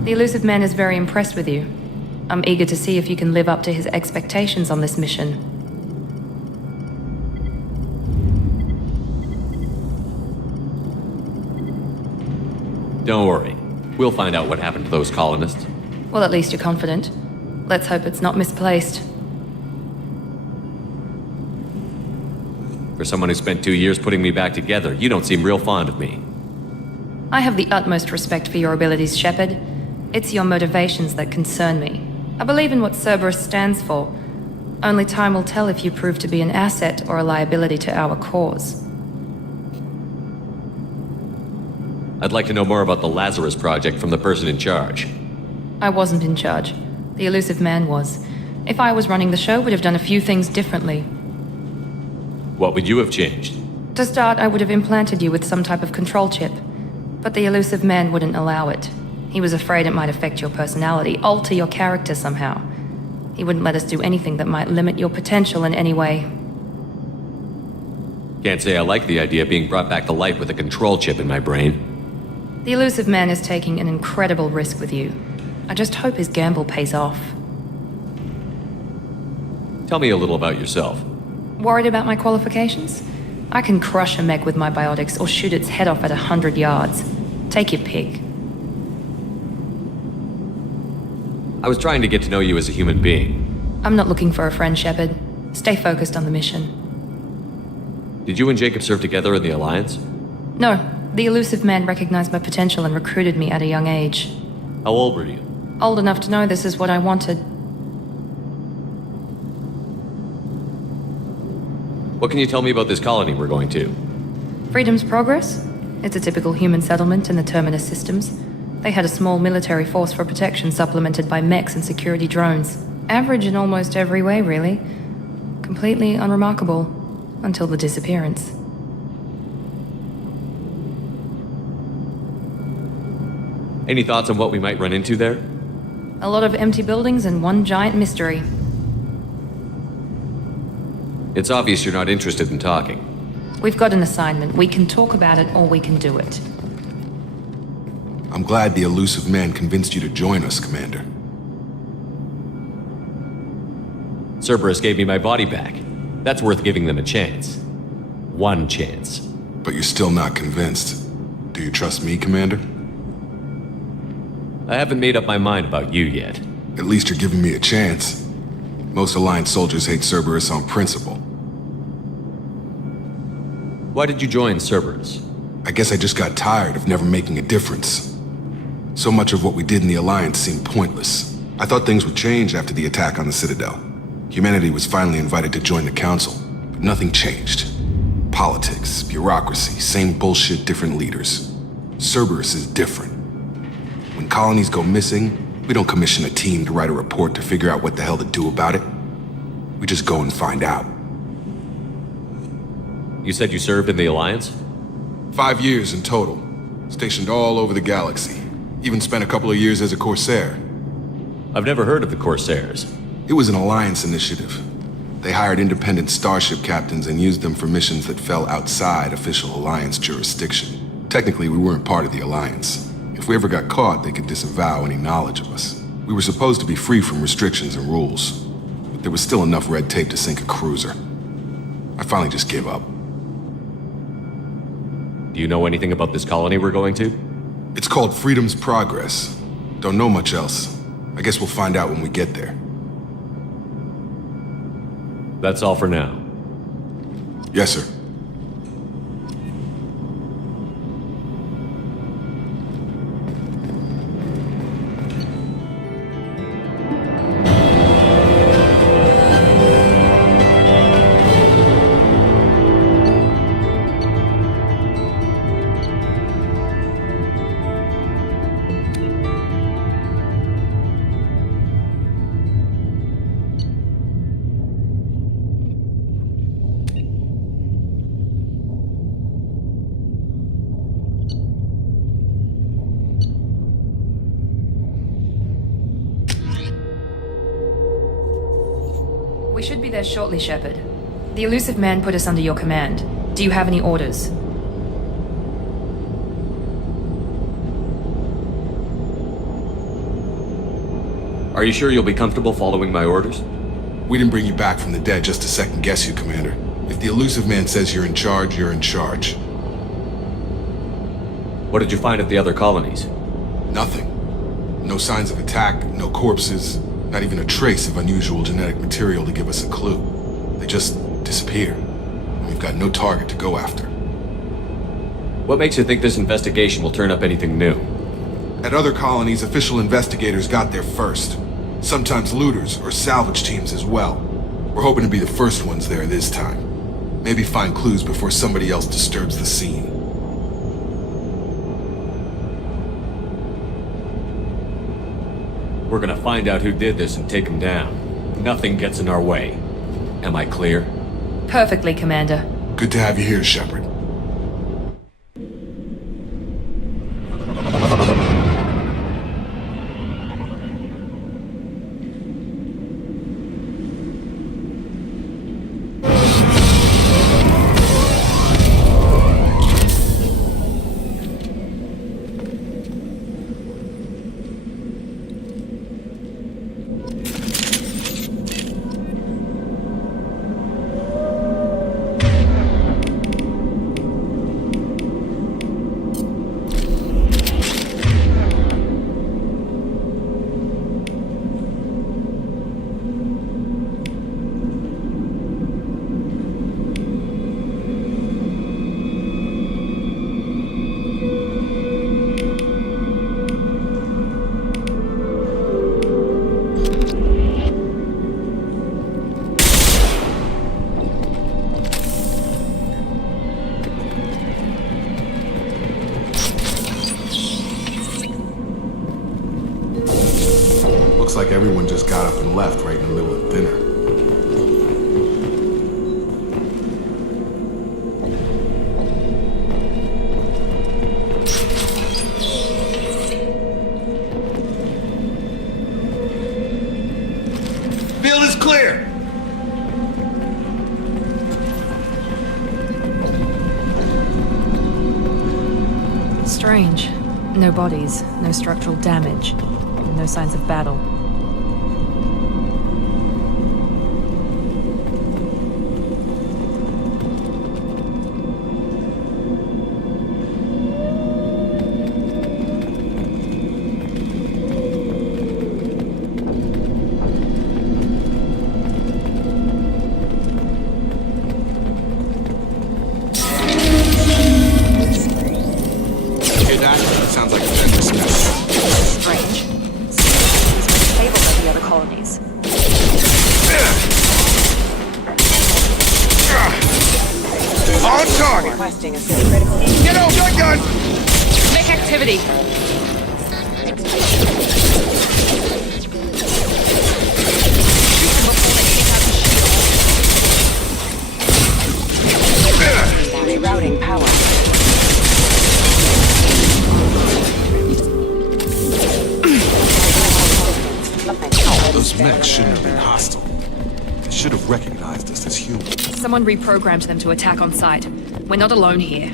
The elusive man is very impressed with you. I'm eager to see if you can live up to his expectations on this mission. Don't worry. We'll find out what happened to those colonists. Well, at least you're confident. Let's hope it's not misplaced. For someone who spent 2 years putting me back together, you don't seem real fond of me. I have the utmost respect for your abilities, Shepard. It's your motivations that concern me. I believe in what Cerberus stands for. Only time will tell if you prove to be an asset or a liability to our cause. I'd like to know more about the Lazarus Project from the person in charge. I wasn't in charge. The elusive man was. If I was running the show, would have done a few things differently. What would you have changed? To start, I would have implanted you with some type of control chip. But the elusive man wouldn't allow it. He was afraid it might affect your personality, alter your character somehow. He wouldn't let us do anything that might limit your potential in any way. Can't say I like the idea of being brought back to life with a control chip in my brain. The elusive man is taking an incredible risk with you. I just hope his gamble pays off. Tell me a little about yourself. Worried about my qualifications? I can crush a mech with my biotics or shoot its head off at 100 yards. Take your pick. I was trying to get to know you as a human being. I'm not looking for a friend, Shepard. Stay focused on the mission. Did you and Jacob serve together in the Alliance? No, the elusive man recognized my potential and recruited me at a young age. How old were you? Old enough to know this is what I wanted. What can you tell me about this colony we're going to? Freedom's Progress? It's a typical human settlement in the Terminus systems. They had a small military force for protection supplemented by mechs and security drones. Average in almost every way, really. Completely unremarkable. Until the disappearance. Any thoughts on what we might run into there? A lot of empty buildings and one giant mystery. It's obvious you're not interested in talking. We've got an assignment. We can talk about it or we can do it. I'm glad the elusive man convinced you to join us, Commander. Cerberus gave me my body back. That's worth giving them a chance. One chance. But you're still not convinced. Do you trust me, Commander? I haven't made up my mind about you yet. At least you're giving me a chance. Most Alliance soldiers hate Cerberus on principle. Why did you join Cerberus? I guess I just got tired of never making a difference. So much of what we did in the Alliance seemed pointless. I thought things would change after the attack on the Citadel. Humanity was finally invited to join the Council, but nothing changed. Politics, bureaucracy, same bullshit, different leaders. Cerberus is different. When colonies go missing, we don't commission a team to write a report to figure out what the hell to do about it. We just go and find out. You said you served in the Alliance? 5 years in total. Stationed all over the galaxy. Even spent a couple of years as a Corsair. I've never heard of the Corsairs. It was an Alliance initiative. They hired independent starship captains and used them for missions that fell outside official Alliance jurisdiction. Technically, we weren't part of the Alliance. If we ever got caught, they could disavow any knowledge of us. We were supposed to be free from restrictions and rules, but there was still enough red tape to sink a cruiser. I finally just gave up. Do you know anything about this colony we're going to? It's called Freedom's Progress. Don't know much else. I guess we'll find out when we get there. That's all for now. Yes, sir. We should be there shortly, Shepard. The elusive man put us under your command. Do you have any orders? Are you sure you'll be comfortable following my orders? We didn't bring you back from the dead just to second guess you, Commander. If the elusive man says you're in charge, you're in charge. What did you find at the other colonies? Nothing. No signs of attack, no corpses, not even a trace of unusual genetic material to give us a clue. They just disappear. And we've got no target to go after. What makes you think this investigation will turn up anything new? At other colonies, official investigators got there first. Sometimes looters or salvage teams as well. We're hoping to be the first ones there this time. Maybe find clues before somebody else disturbs the scene. We're gonna find out who did this and take him down. Nothing gets in our way. Am I clear? Perfectly, Commander. Good to have you here, Shepard. Looks like everyone just got up and left right in the middle of dinner. Field is clear! Strange. No bodies, no structural damage, no signs of battle. Sounds like a vendor's mess. Strange. Seems stable at the other colonies. On target! Requesting a critical. Get out, gun! Make activity! Rerouting power. Those mechs shouldn't have been hostile. They should have recognized us as humans. Someone reprogrammed them to attack on sight. We're not alone here.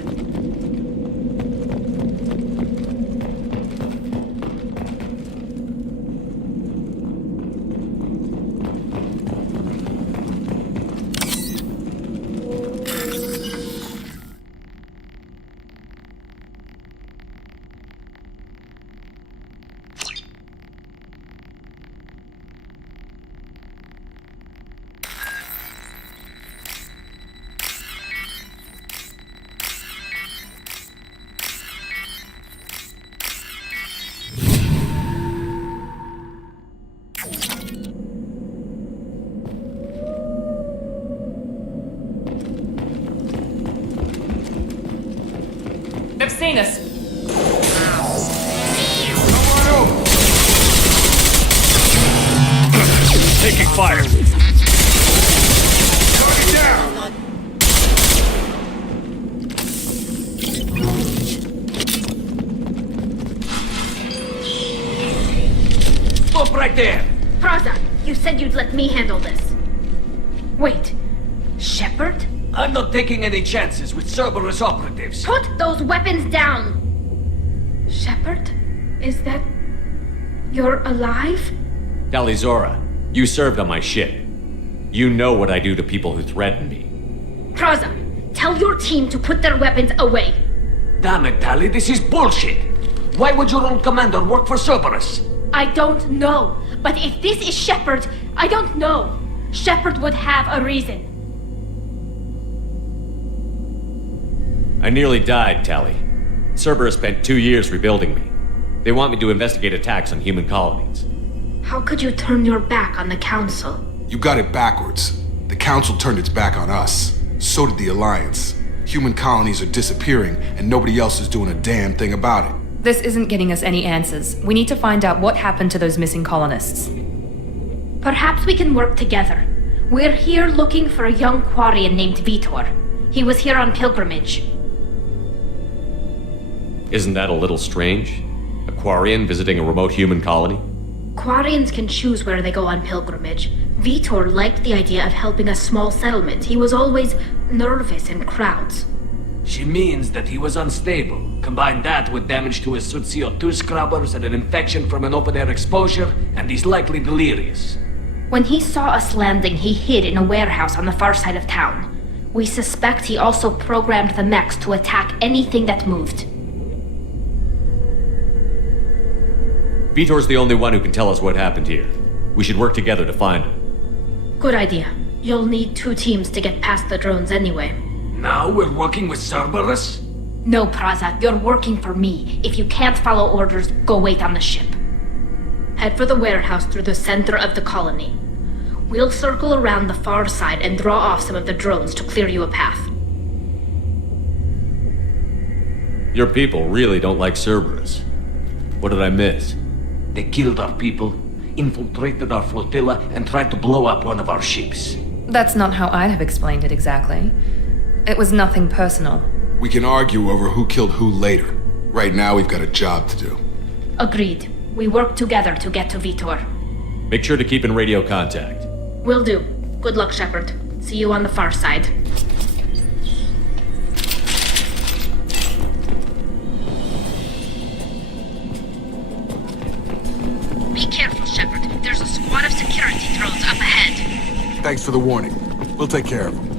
They've seen us. Taking fire. Target down! Stop right there. Praza, you said you'd let me handle this. Wait, Shepard? I'm not taking any chances with Cerberus operatives. Put those weapons down! Shepard? Is that... you're alive? Talizora, you served on my ship. You know what I do to people who threaten me. Praza, tell your team to put their weapons away. Damn it, Tali, this is bullshit. Why would your own commander work for Cerberus? I don't know. But if this is Shepard, I don't know. Shepard would have a reason. I nearly died, Tali. Cerberus spent 2 years rebuilding me. They want me to investigate attacks on human colonies. How could you turn your back on the Council? You got it backwards. The Council turned its back on us. So did the Alliance. Human colonies are disappearing, and nobody else is doing a damn thing about it. This isn't getting us any answers. We need to find out what happened to those missing colonists. Perhaps we can work together. We're here looking for a young Quarian named Vitor. He was here on pilgrimage. Isn't that a little strange? A Quarian visiting a remote human colony? Quarians can choose where they go on pilgrimage. Vitor liked the idea of helping a small settlement. He was always nervous in crowds. She means that he was unstable. Combine that with damage to his suit CO2 scrubbers and an infection from an open-air exposure, and he's likely delirious. When he saw us landing, he hid in a warehouse on the far side of town. We suspect he also programmed the mechs to attack anything that moved. Vitor's the only one who can tell us what happened here. We should work together to find him. Good idea. You'll need 2 teams to get past the drones anyway. Now we're working with Cerberus? No, Praza, you're working for me. If you can't follow orders, go wait on the ship. Head for the warehouse through the center of the colony. We'll circle around the far side and draw off some of the drones to clear you a path. Your people really don't like Cerberus. What did I miss? They killed our people, infiltrated our flotilla, and tried to blow up one of our ships. That's not how I'd have explained it exactly. It was nothing personal. We can argue over who killed who later. Right now, we've got a job to do. Agreed. We work together to get to Vitor. Make sure to keep in radio contact. Will do. Good luck, Shepard. See you on the far side. Be careful, Shepard. There's a squad of security drones up ahead. Thanks for the warning. We'll take care of them.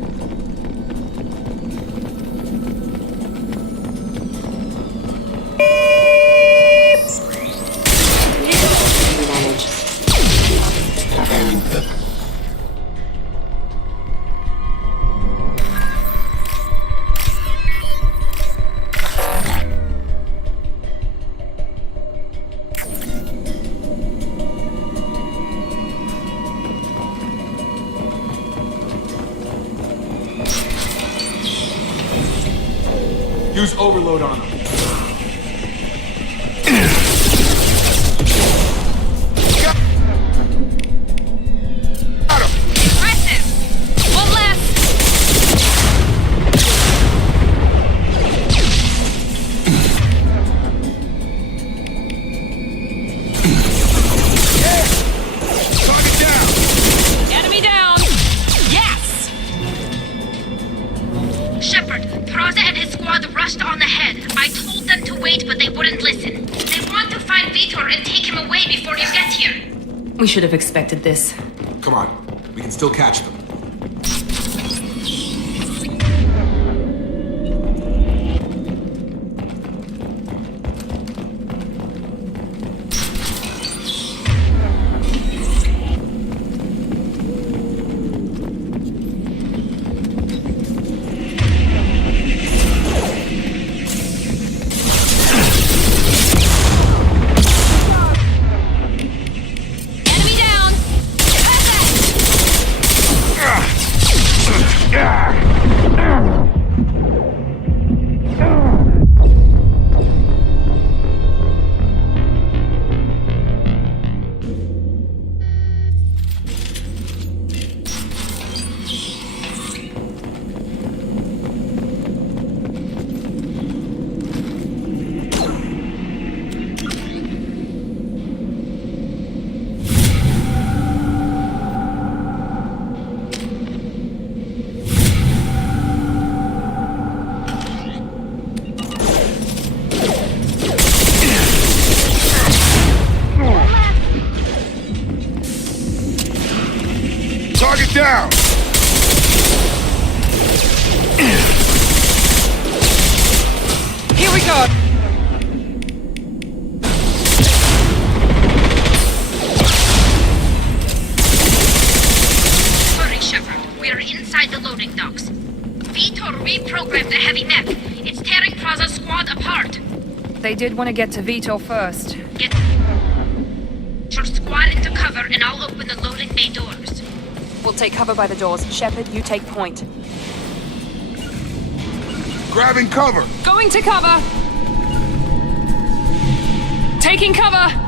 Use overload on them. Impressive! One left! Target down! Enemy down! Yes! Shepard, Praza and his squad rushed on ahead. I told them to wait, but they wouldn't listen. They want to find Vitor and take him away before you get here. We should have expected this. Come on. We can still catch them. Enemy down! Pass that! Target down! Here we go! Hurry, Shepard. We are inside the loading docks. Vitor reprogrammed the heavy mech. It's tearing Praza's squad apart. They did want to get to Vitor first. Get your squad into cover and I'll open the loading bay doors. We'll take cover by the doors. Shepard, you take point. Grabbing cover! Going to cover! Taking cover!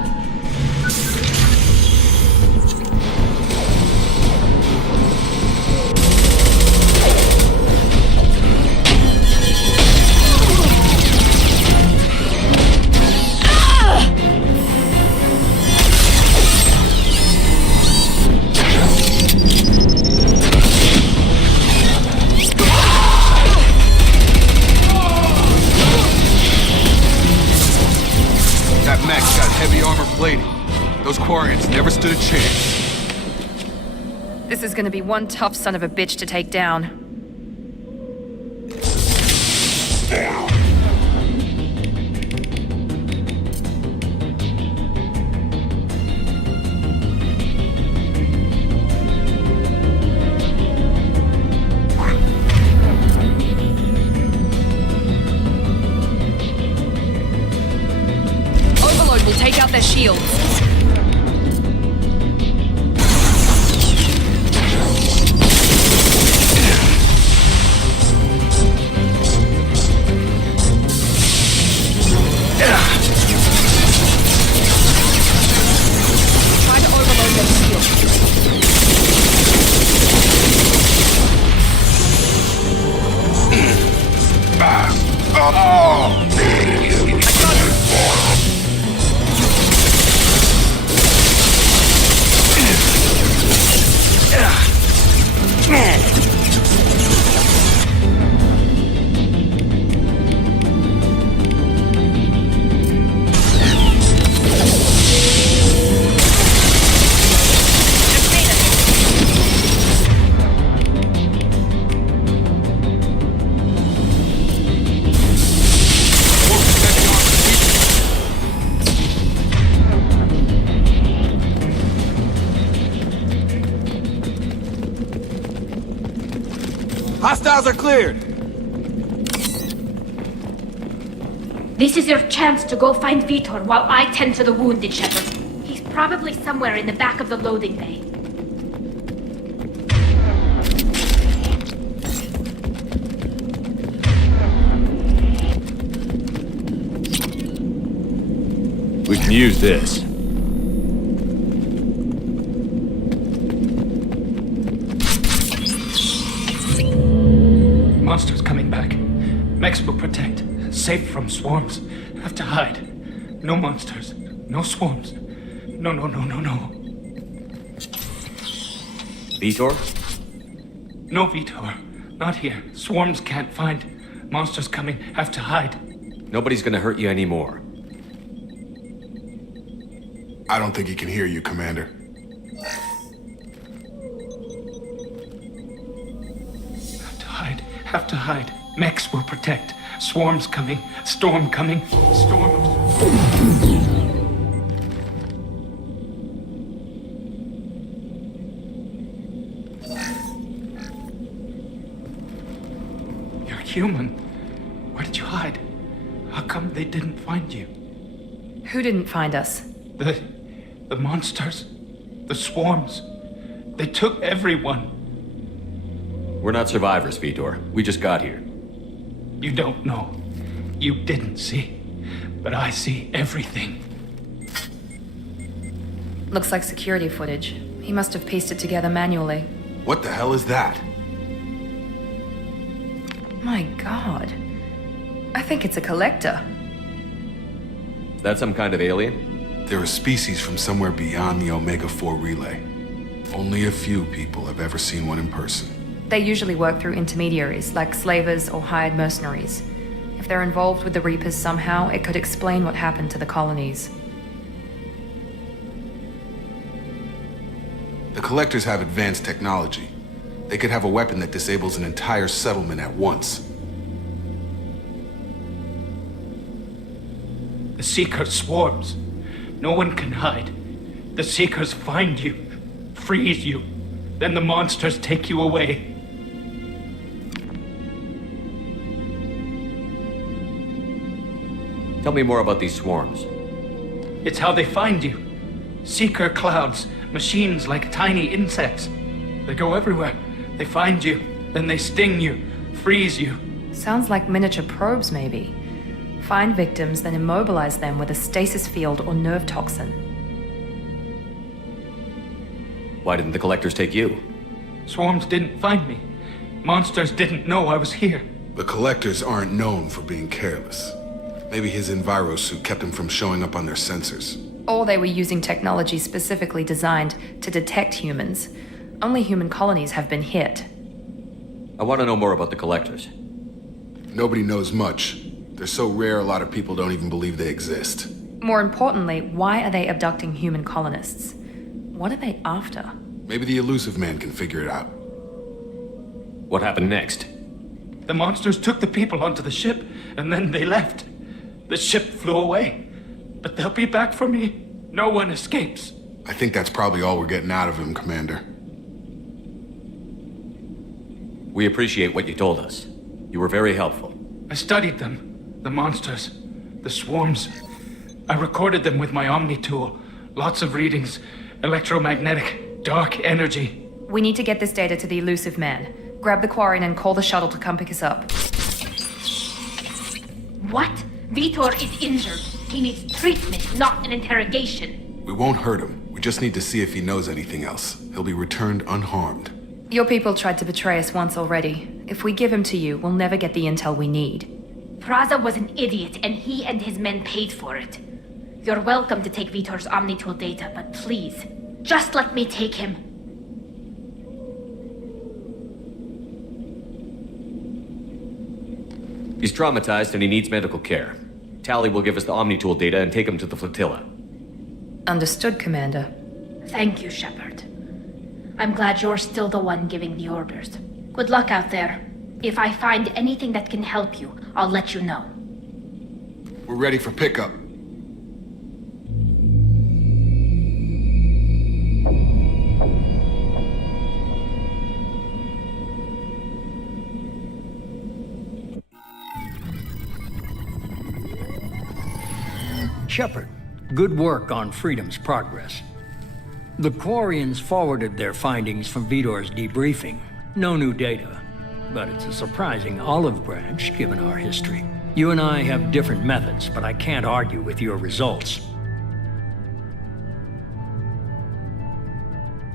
That mech's got heavy armor plating. Those Quarians never stood a chance. This is gonna be one tough son of a bitch to take down. Overload will take out their shields. Try to overload their shields. Hostiles are cleared! This is your chance to go find Vitor while I tend to the wounded, Shepard. He's probably somewhere in the back of the loading bay. We can use this. Monsters coming back. Mechs will protect. Safe from swarms. Have to hide. No monsters. No swarms. No. Vitor? No Vitor. Not here. Swarms can't find. Monsters coming. Have to hide. Nobody's gonna hurt you anymore. I don't think he can hear you, Commander. Have to hide. Mechs will protect. Swarms coming. Storm coming. Storms. You're human. Where did you hide? How come they didn't find you? Who didn't find us? The monsters. The swarms. They took everyone. We're not survivors, Vitor. We just got here. You don't know. You didn't see. But I see everything. Looks like security footage. He must have pieced it together manually. What the hell is that? My God. I think it's a collector. Is that some kind of alien? They're a species from somewhere beyond the Omega-4 relay. Only a few people have ever seen one in person. They usually work through intermediaries, like slavers or hired mercenaries. If they're involved with the Reapers somehow, it could explain what happened to the colonies. The Collectors have advanced technology. They could have a weapon that disables an entire settlement at once. The Seeker swarms. No one can hide. The Seekers find you, freeze you, then the monsters take you away. Tell me more about these swarms. It's how they find you. Seeker clouds, machines like tiny insects. They go everywhere. They find you, then they sting you, freeze you. Sounds like miniature probes, maybe. Find victims, then immobilize them with a stasis field or nerve toxin. Why didn't the Collectors take you? Swarms didn't find me. Monsters didn't know I was here. The Collectors aren't known for being careless. Maybe his enviro suit kept him from showing up on their sensors. Or they were using technology specifically designed to detect humans. Only human colonies have been hit. I want to know more about the Collectors. Nobody knows much. They're so rare a lot of people don't even believe they exist. More importantly, why are they abducting human colonists? What are they after? Maybe the elusive man can figure it out. What happened next? The monsters took the people onto the ship, and then they left. The ship flew away. But they'll be back for me. No one escapes. I think that's probably all we're getting out of him, Commander. We appreciate what you told us. You were very helpful. I studied them. The monsters. The swarms. I recorded them with my Omni tool. Lots of readings. Electromagnetic. Dark energy. We need to get this data to the elusive man. Grab the Quarian and call the shuttle to come pick us up. What? Vitor is injured. He needs treatment, not an interrogation. We won't hurt him. We just need to see if he knows anything else. He'll be returned unharmed. Your people tried to betray us once already. If we give him to you, we'll never get the intel we need. Praza was an idiot, and he and his men paid for it. You're welcome to take Vitor's Omnitool data, but please, just let me take him. He's traumatized and he needs medical care. Tally will give us the Omnitool data and take him to the flotilla. Understood, Commander. Thank you, Shepard. I'm glad you're still the one giving the orders. Good luck out there. If I find anything that can help you, I'll let you know. We're ready for pickup. Shepard, good work on Freedom's progress. The Quarians forwarded their findings from Vitor's debriefing. No new data, but it's a surprising olive branch given our history. You and I have different methods, but I can't argue with your results.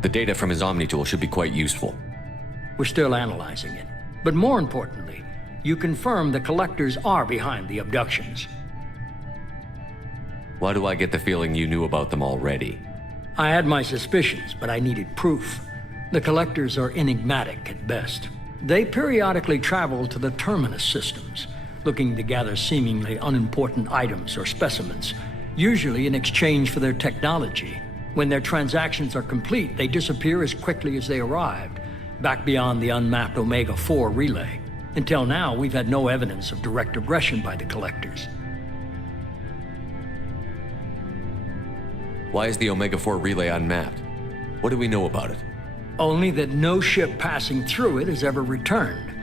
The data from his Omnitool should be quite useful. We're still analyzing it. But more importantly, you confirm the Collectors are behind the abductions. Why do I get the feeling you knew about them already? I had my suspicions, but I needed proof. The Collectors are enigmatic at best. They periodically travel to the Terminus systems, looking to gather seemingly unimportant items or specimens, usually in exchange for their technology. When their transactions are complete, they disappear as quickly as they arrived, back beyond the unmapped Omega-4 relay. Until now, we've had no evidence of direct aggression by the Collectors. Why is the Omega-4 relay unmapped? What do we know about it? Only that no ship passing through it has ever returned.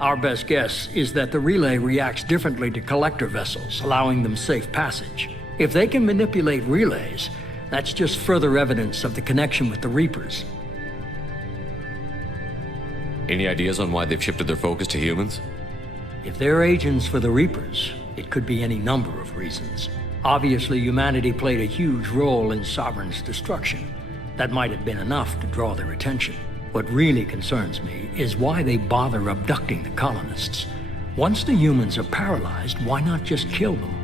Our best guess is that the relay reacts differently to Collector vessels, allowing them safe passage. If they can manipulate relays, that's just further evidence of the connection with the Reapers. Any ideas on why they've shifted their focus to humans? If they're agents for the Reapers, it could be any number of reasons. Obviously, humanity played a huge role in Sovereign's destruction. That might have been enough to draw their attention. What really concerns me is why they bother abducting the colonists. Once the humans are paralyzed, why not just kill them?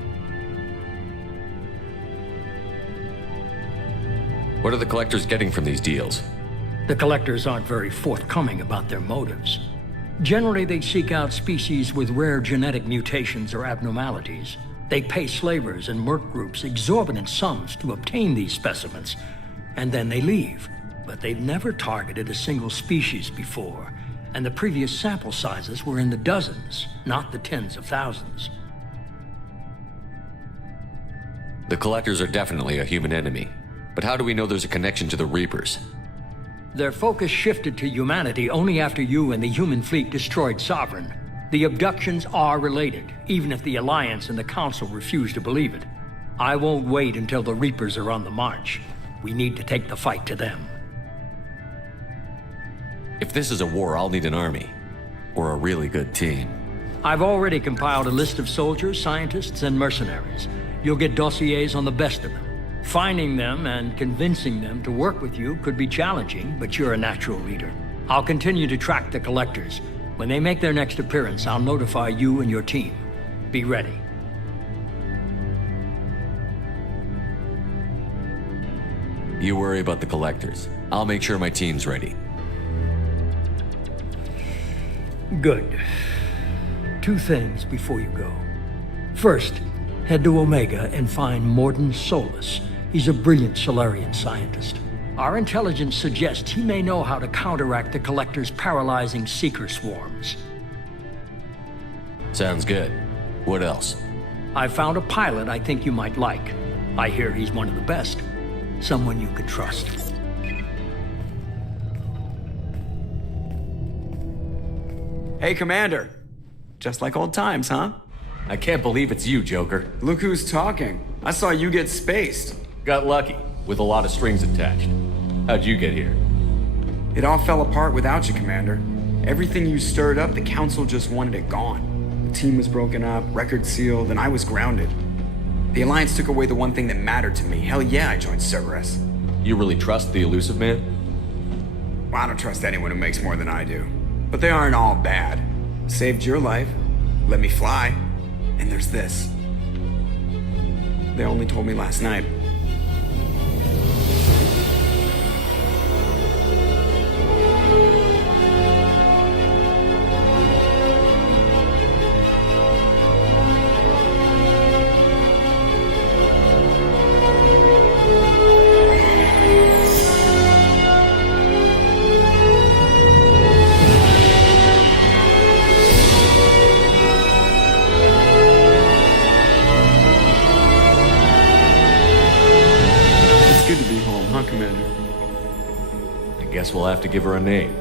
What are the Collectors getting from these deals? The Collectors aren't very forthcoming about their motives. Generally, they seek out species with rare genetic mutations or abnormalities. They pay slavers and merc groups exorbitant sums to obtain these specimens, and then they leave. but they've never targeted a single species before, and the previous sample sizes were in the dozens, not the tens of thousands. The Collectors are definitely a human enemy, but how do we know there's a connection to the Reapers? Their focus shifted to humanity only after you and the human fleet destroyed Sovereign. The abductions are related, even if the Alliance and the Council refuse to believe it. I won't wait until the Reapers are on the march. We need to take the fight to them. If this is a war, I'll need an army. Or a really good team. I've already compiled a list of soldiers, scientists, and mercenaries. You'll get dossiers on the best of them. Finding them and convincing them to work with you could be challenging, but you're a natural leader. I'll continue to track the Collectors. When they make their next appearance, I'll notify you and your team. Be ready. You worry about the Collectors. I'll make sure my team's ready. Good. 2 things before you go. First, head to Omega and find Morden Solus. He's a brilliant Solarian scientist. Our intelligence suggests he may know how to counteract the Collector's paralyzing Seeker swarms. Sounds good. What else? I found a pilot I think you might like. I hear he's one of the best. Someone you can trust. Hey, Commander. Just like old times, huh? I can't believe it's you, Joker. Look who's talking. I saw you get spaced. Got lucky, with a lot of strings attached. How'd you get here? It all fell apart without you, Commander. Everything you stirred up, the Council just wanted it gone. The team was broken up, record sealed, and I was grounded. The Alliance took away the one thing that mattered to me. Hell yeah, I joined Cerberus. You really trust the Elusive Man? Well, I don't trust anyone who makes more than I do. But they aren't all bad. Saved your life, let me fly, and there's this. They only told me last night. Guess we'll have to give her a name.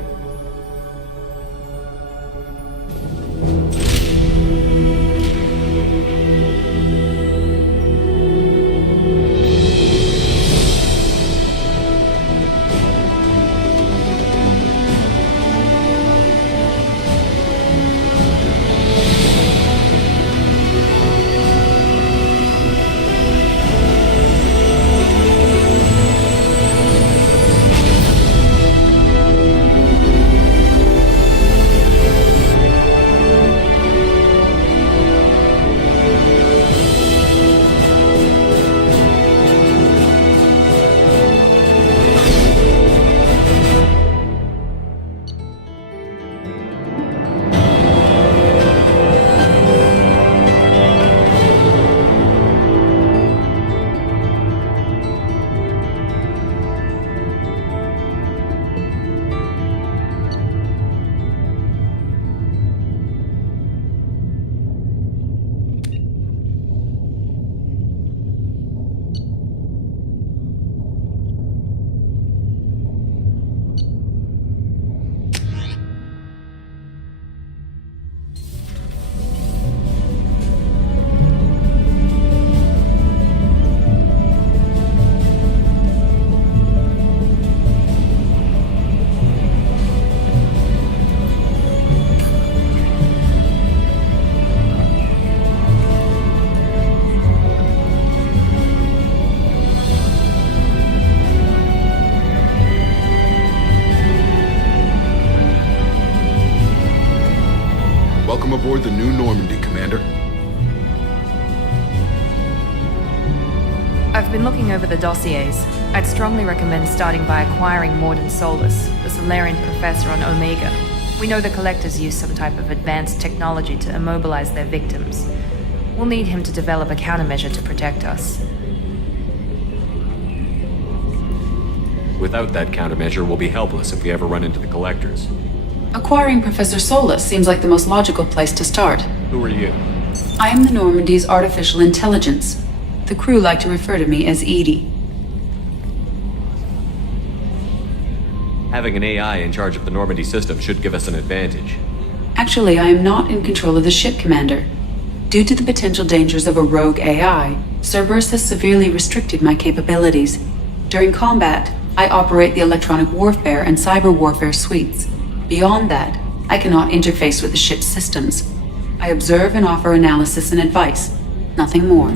Welcome aboard the New Normandy, Commander. I've been looking over the dossiers. I'd strongly recommend starting by acquiring Morden Solus, the Solarian professor on Omega. We know the Collectors use some type of advanced technology to immobilize their victims. We'll need him to develop a countermeasure to protect us. Without that countermeasure, we'll be helpless if we ever run into the collectors. Acquiring Professor Solus seems like the most logical place to start. Who are you? I am the Normandy's artificial intelligence. The crew like to refer to me as Edie. Having an AI in charge of the Normandy system should give us an advantage. Actually, I am not in control of the ship, Commander. Due to the potential dangers of a rogue AI, Cerberus has severely restricted my capabilities. During combat, I operate the electronic warfare and cyber warfare suites. Beyond that, I cannot interface with the ship's systems. I observe and offer analysis and advice. Nothing more.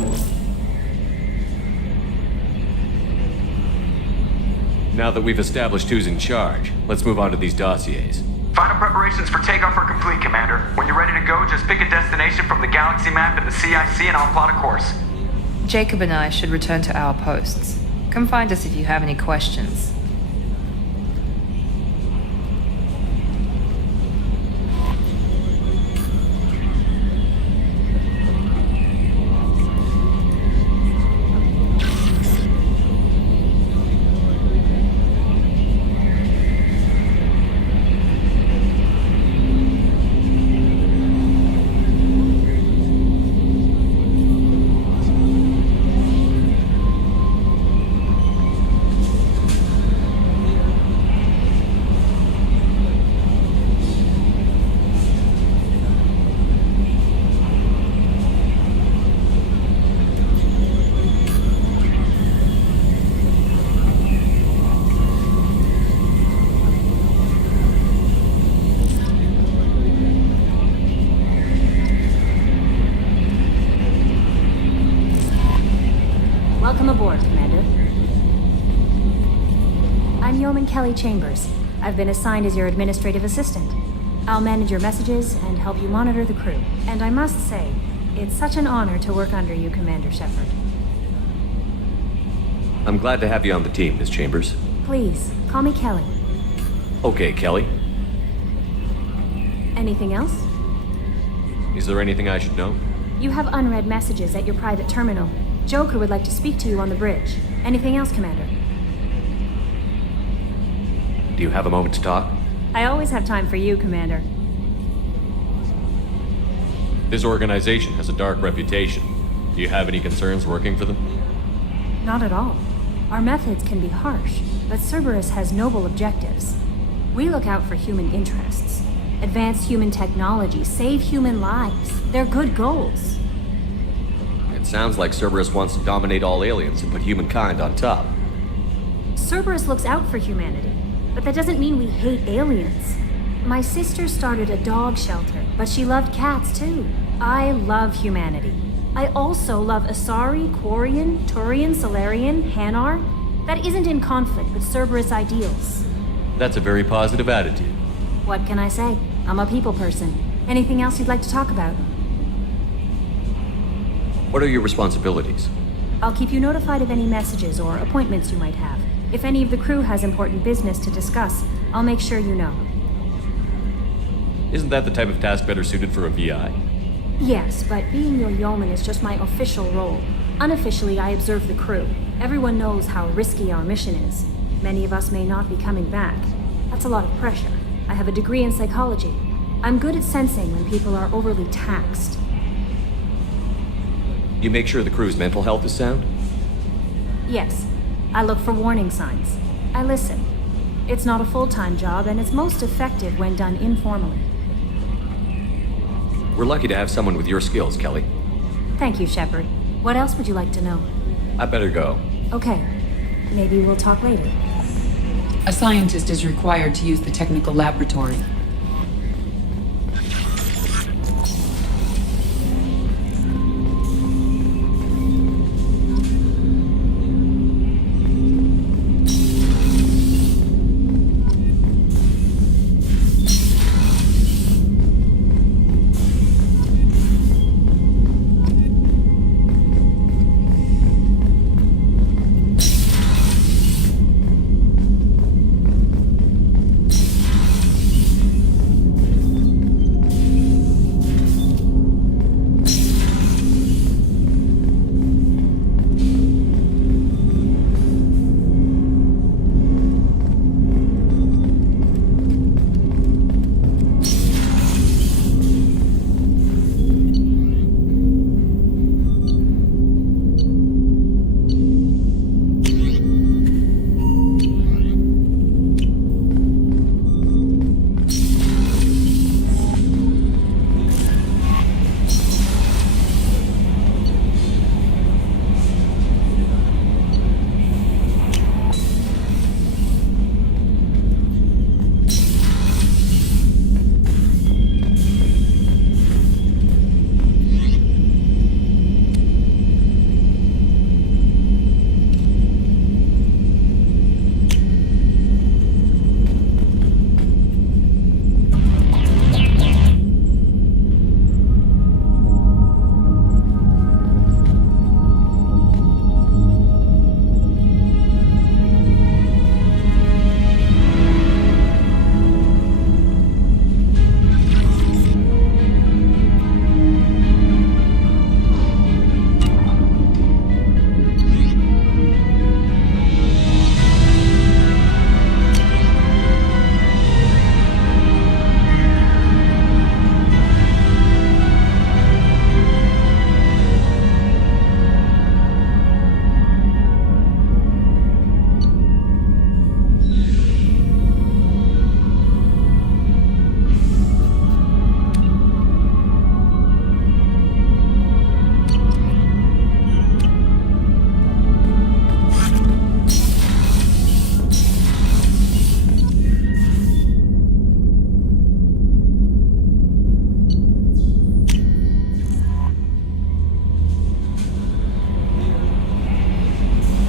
Now that we've established who's in charge, let's move on to these dossiers. Final preparations for takeoff are complete, Commander. When you're ready to go, just pick a destination from the galaxy map and the CIC and I'll plot a course. Jacob and I should return to our posts. Come find us if you have any questions. Welcome aboard, Commander. I'm Yeoman Kelly Chambers. I've been assigned as your administrative assistant. I'll manage your messages and help you monitor the crew. And I must say, it's such an honor to work under you, Commander Shepard. I'm glad to have you on the team, Miss Chambers. Please, call me Kelly. Okay, Kelly. Anything else? Is there anything I should know? You have unread messages at your private terminal. Joker would like to speak to you on the bridge. Anything else, Commander? Do you have a moment to talk? I always have time for you, Commander. This organization has a dark reputation. Do you have any concerns working for them? Not at all. Our methods can be harsh, but Cerberus has noble objectives. We look out for human interests. Advance human technology, save human lives. They're good goals. It sounds like Cerberus wants to dominate all aliens and put humankind on top. Cerberus looks out for humanity, but that doesn't mean we hate aliens. My sister started a dog shelter, but she loved cats too. I love humanity. I also love Asari, Quarian, Turian, Solarian, Hanar. That isn't in conflict with Cerberus ideals. That's a very positive attitude. What can I say? I'm a people person. Anything else you'd like to talk about? What are your responsibilities? I'll keep you notified of any messages or appointments you might have. If any of the crew has important business to discuss, I'll make sure you know. Isn't that the type of task better suited for a VI? Yes, but being your yeoman is just my official role. Unofficially, I observe the crew. Everyone knows how risky our mission is. Many of us may not be coming back. That's a lot of pressure. I have a degree in psychology. I'm good at sensing when people are overly taxed. You make sure the crew's mental health is sound? Yes. I look for warning signs. I listen. It's not a full-time job, and it's most effective when done informally. We're lucky to have someone with your skills, Kelly. Thank you, Shepard. What else would you like to know? I better go. Okay. Maybe we'll talk later. A scientist is required to use the technical laboratory.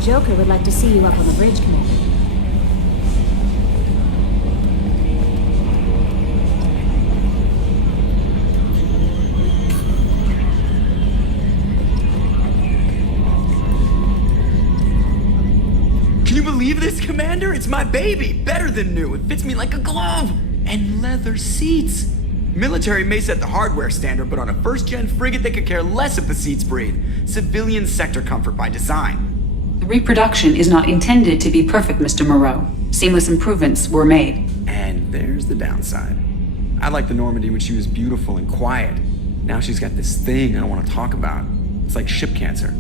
Joker would like to see you up on the bridge, Commander. Can you believe this, Commander? It's my baby! Better than new. It fits me like a glove! And leather seats! Military may set the hardware standard, but on a first-gen frigate they could care less if the seats breathe. Civilian sector comfort by design. The reproduction is not intended to be perfect, Mr. Moreau. Seamless improvements were made. And there's the downside. I liked the Normandy when she was beautiful and quiet. Now she's got this thing I don't want to talk about. It's like ship cancer.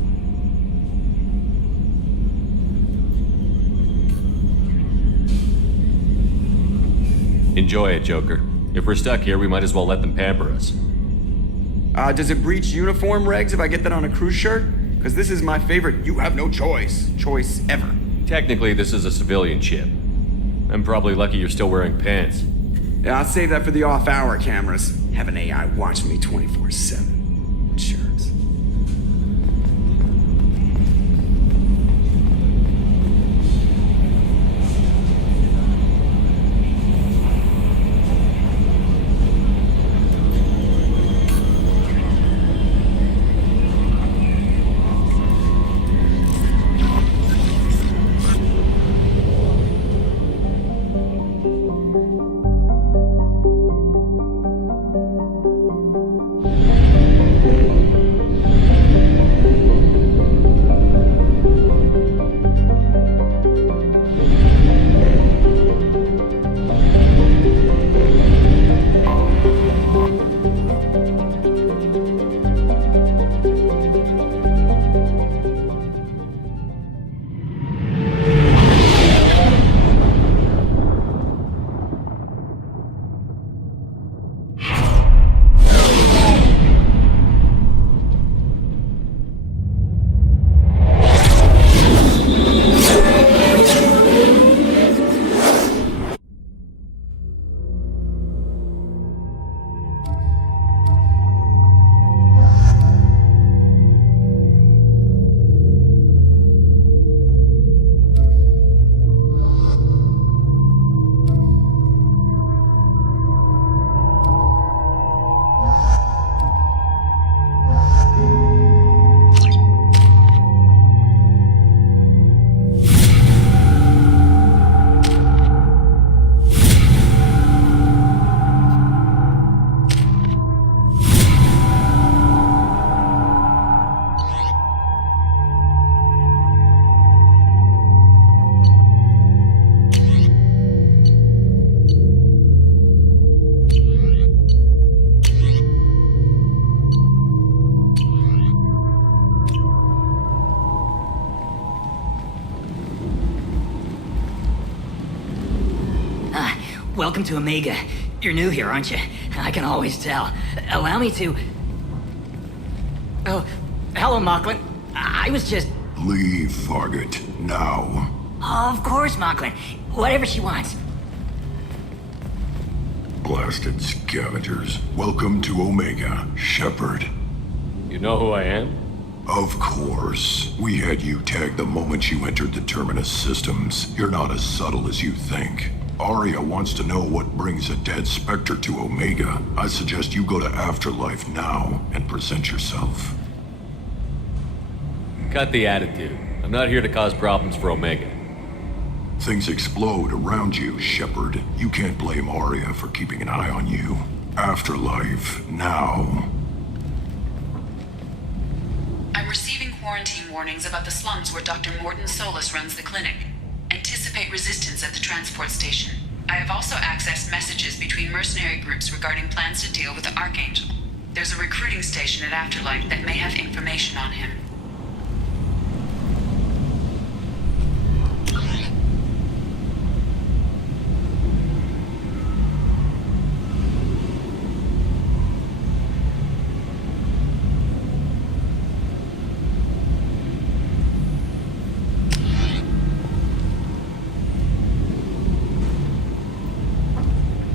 Enjoy it, Joker. If we're stuck here, we might as well let them pamper us. Does it breach uniform regs if I get that on a cruise shirt? Because this is my favorite you have no choice ever. Technically, this is a civilian ship. I'm probably lucky you're still wearing pants. Yeah, I'll save that for the off-hour cameras. Have an AI watch me 24/7. Insurance. Welcome to Omega. You're new here, aren't you? I can always tell. Allow me to... Oh, hello, Mocklin. I was just... Leave, Fargate, now. Of course, Mocklin. Whatever she wants. Blasted scavengers. Welcome to Omega, Shepard. You know who I am? Of course. We had you tagged the moment you entered the Terminus systems. You're not as subtle as you think. Aria wants to know what brings a dead Spectre to Omega. I suggest you go to Afterlife now and present yourself. Cut the attitude. I'm not here to cause problems for Omega. Things explode around you, Shepard. You can't blame Aria for keeping an eye on you. Afterlife, now. I'm receiving quarantine warnings about the slums where Dr. Morden Solus runs the clinic. Anticipate resistance at the transport station. I have also accessed messages between mercenary groups regarding plans to deal with the Archangel. There's a recruiting station at Afterlife that may have information on him.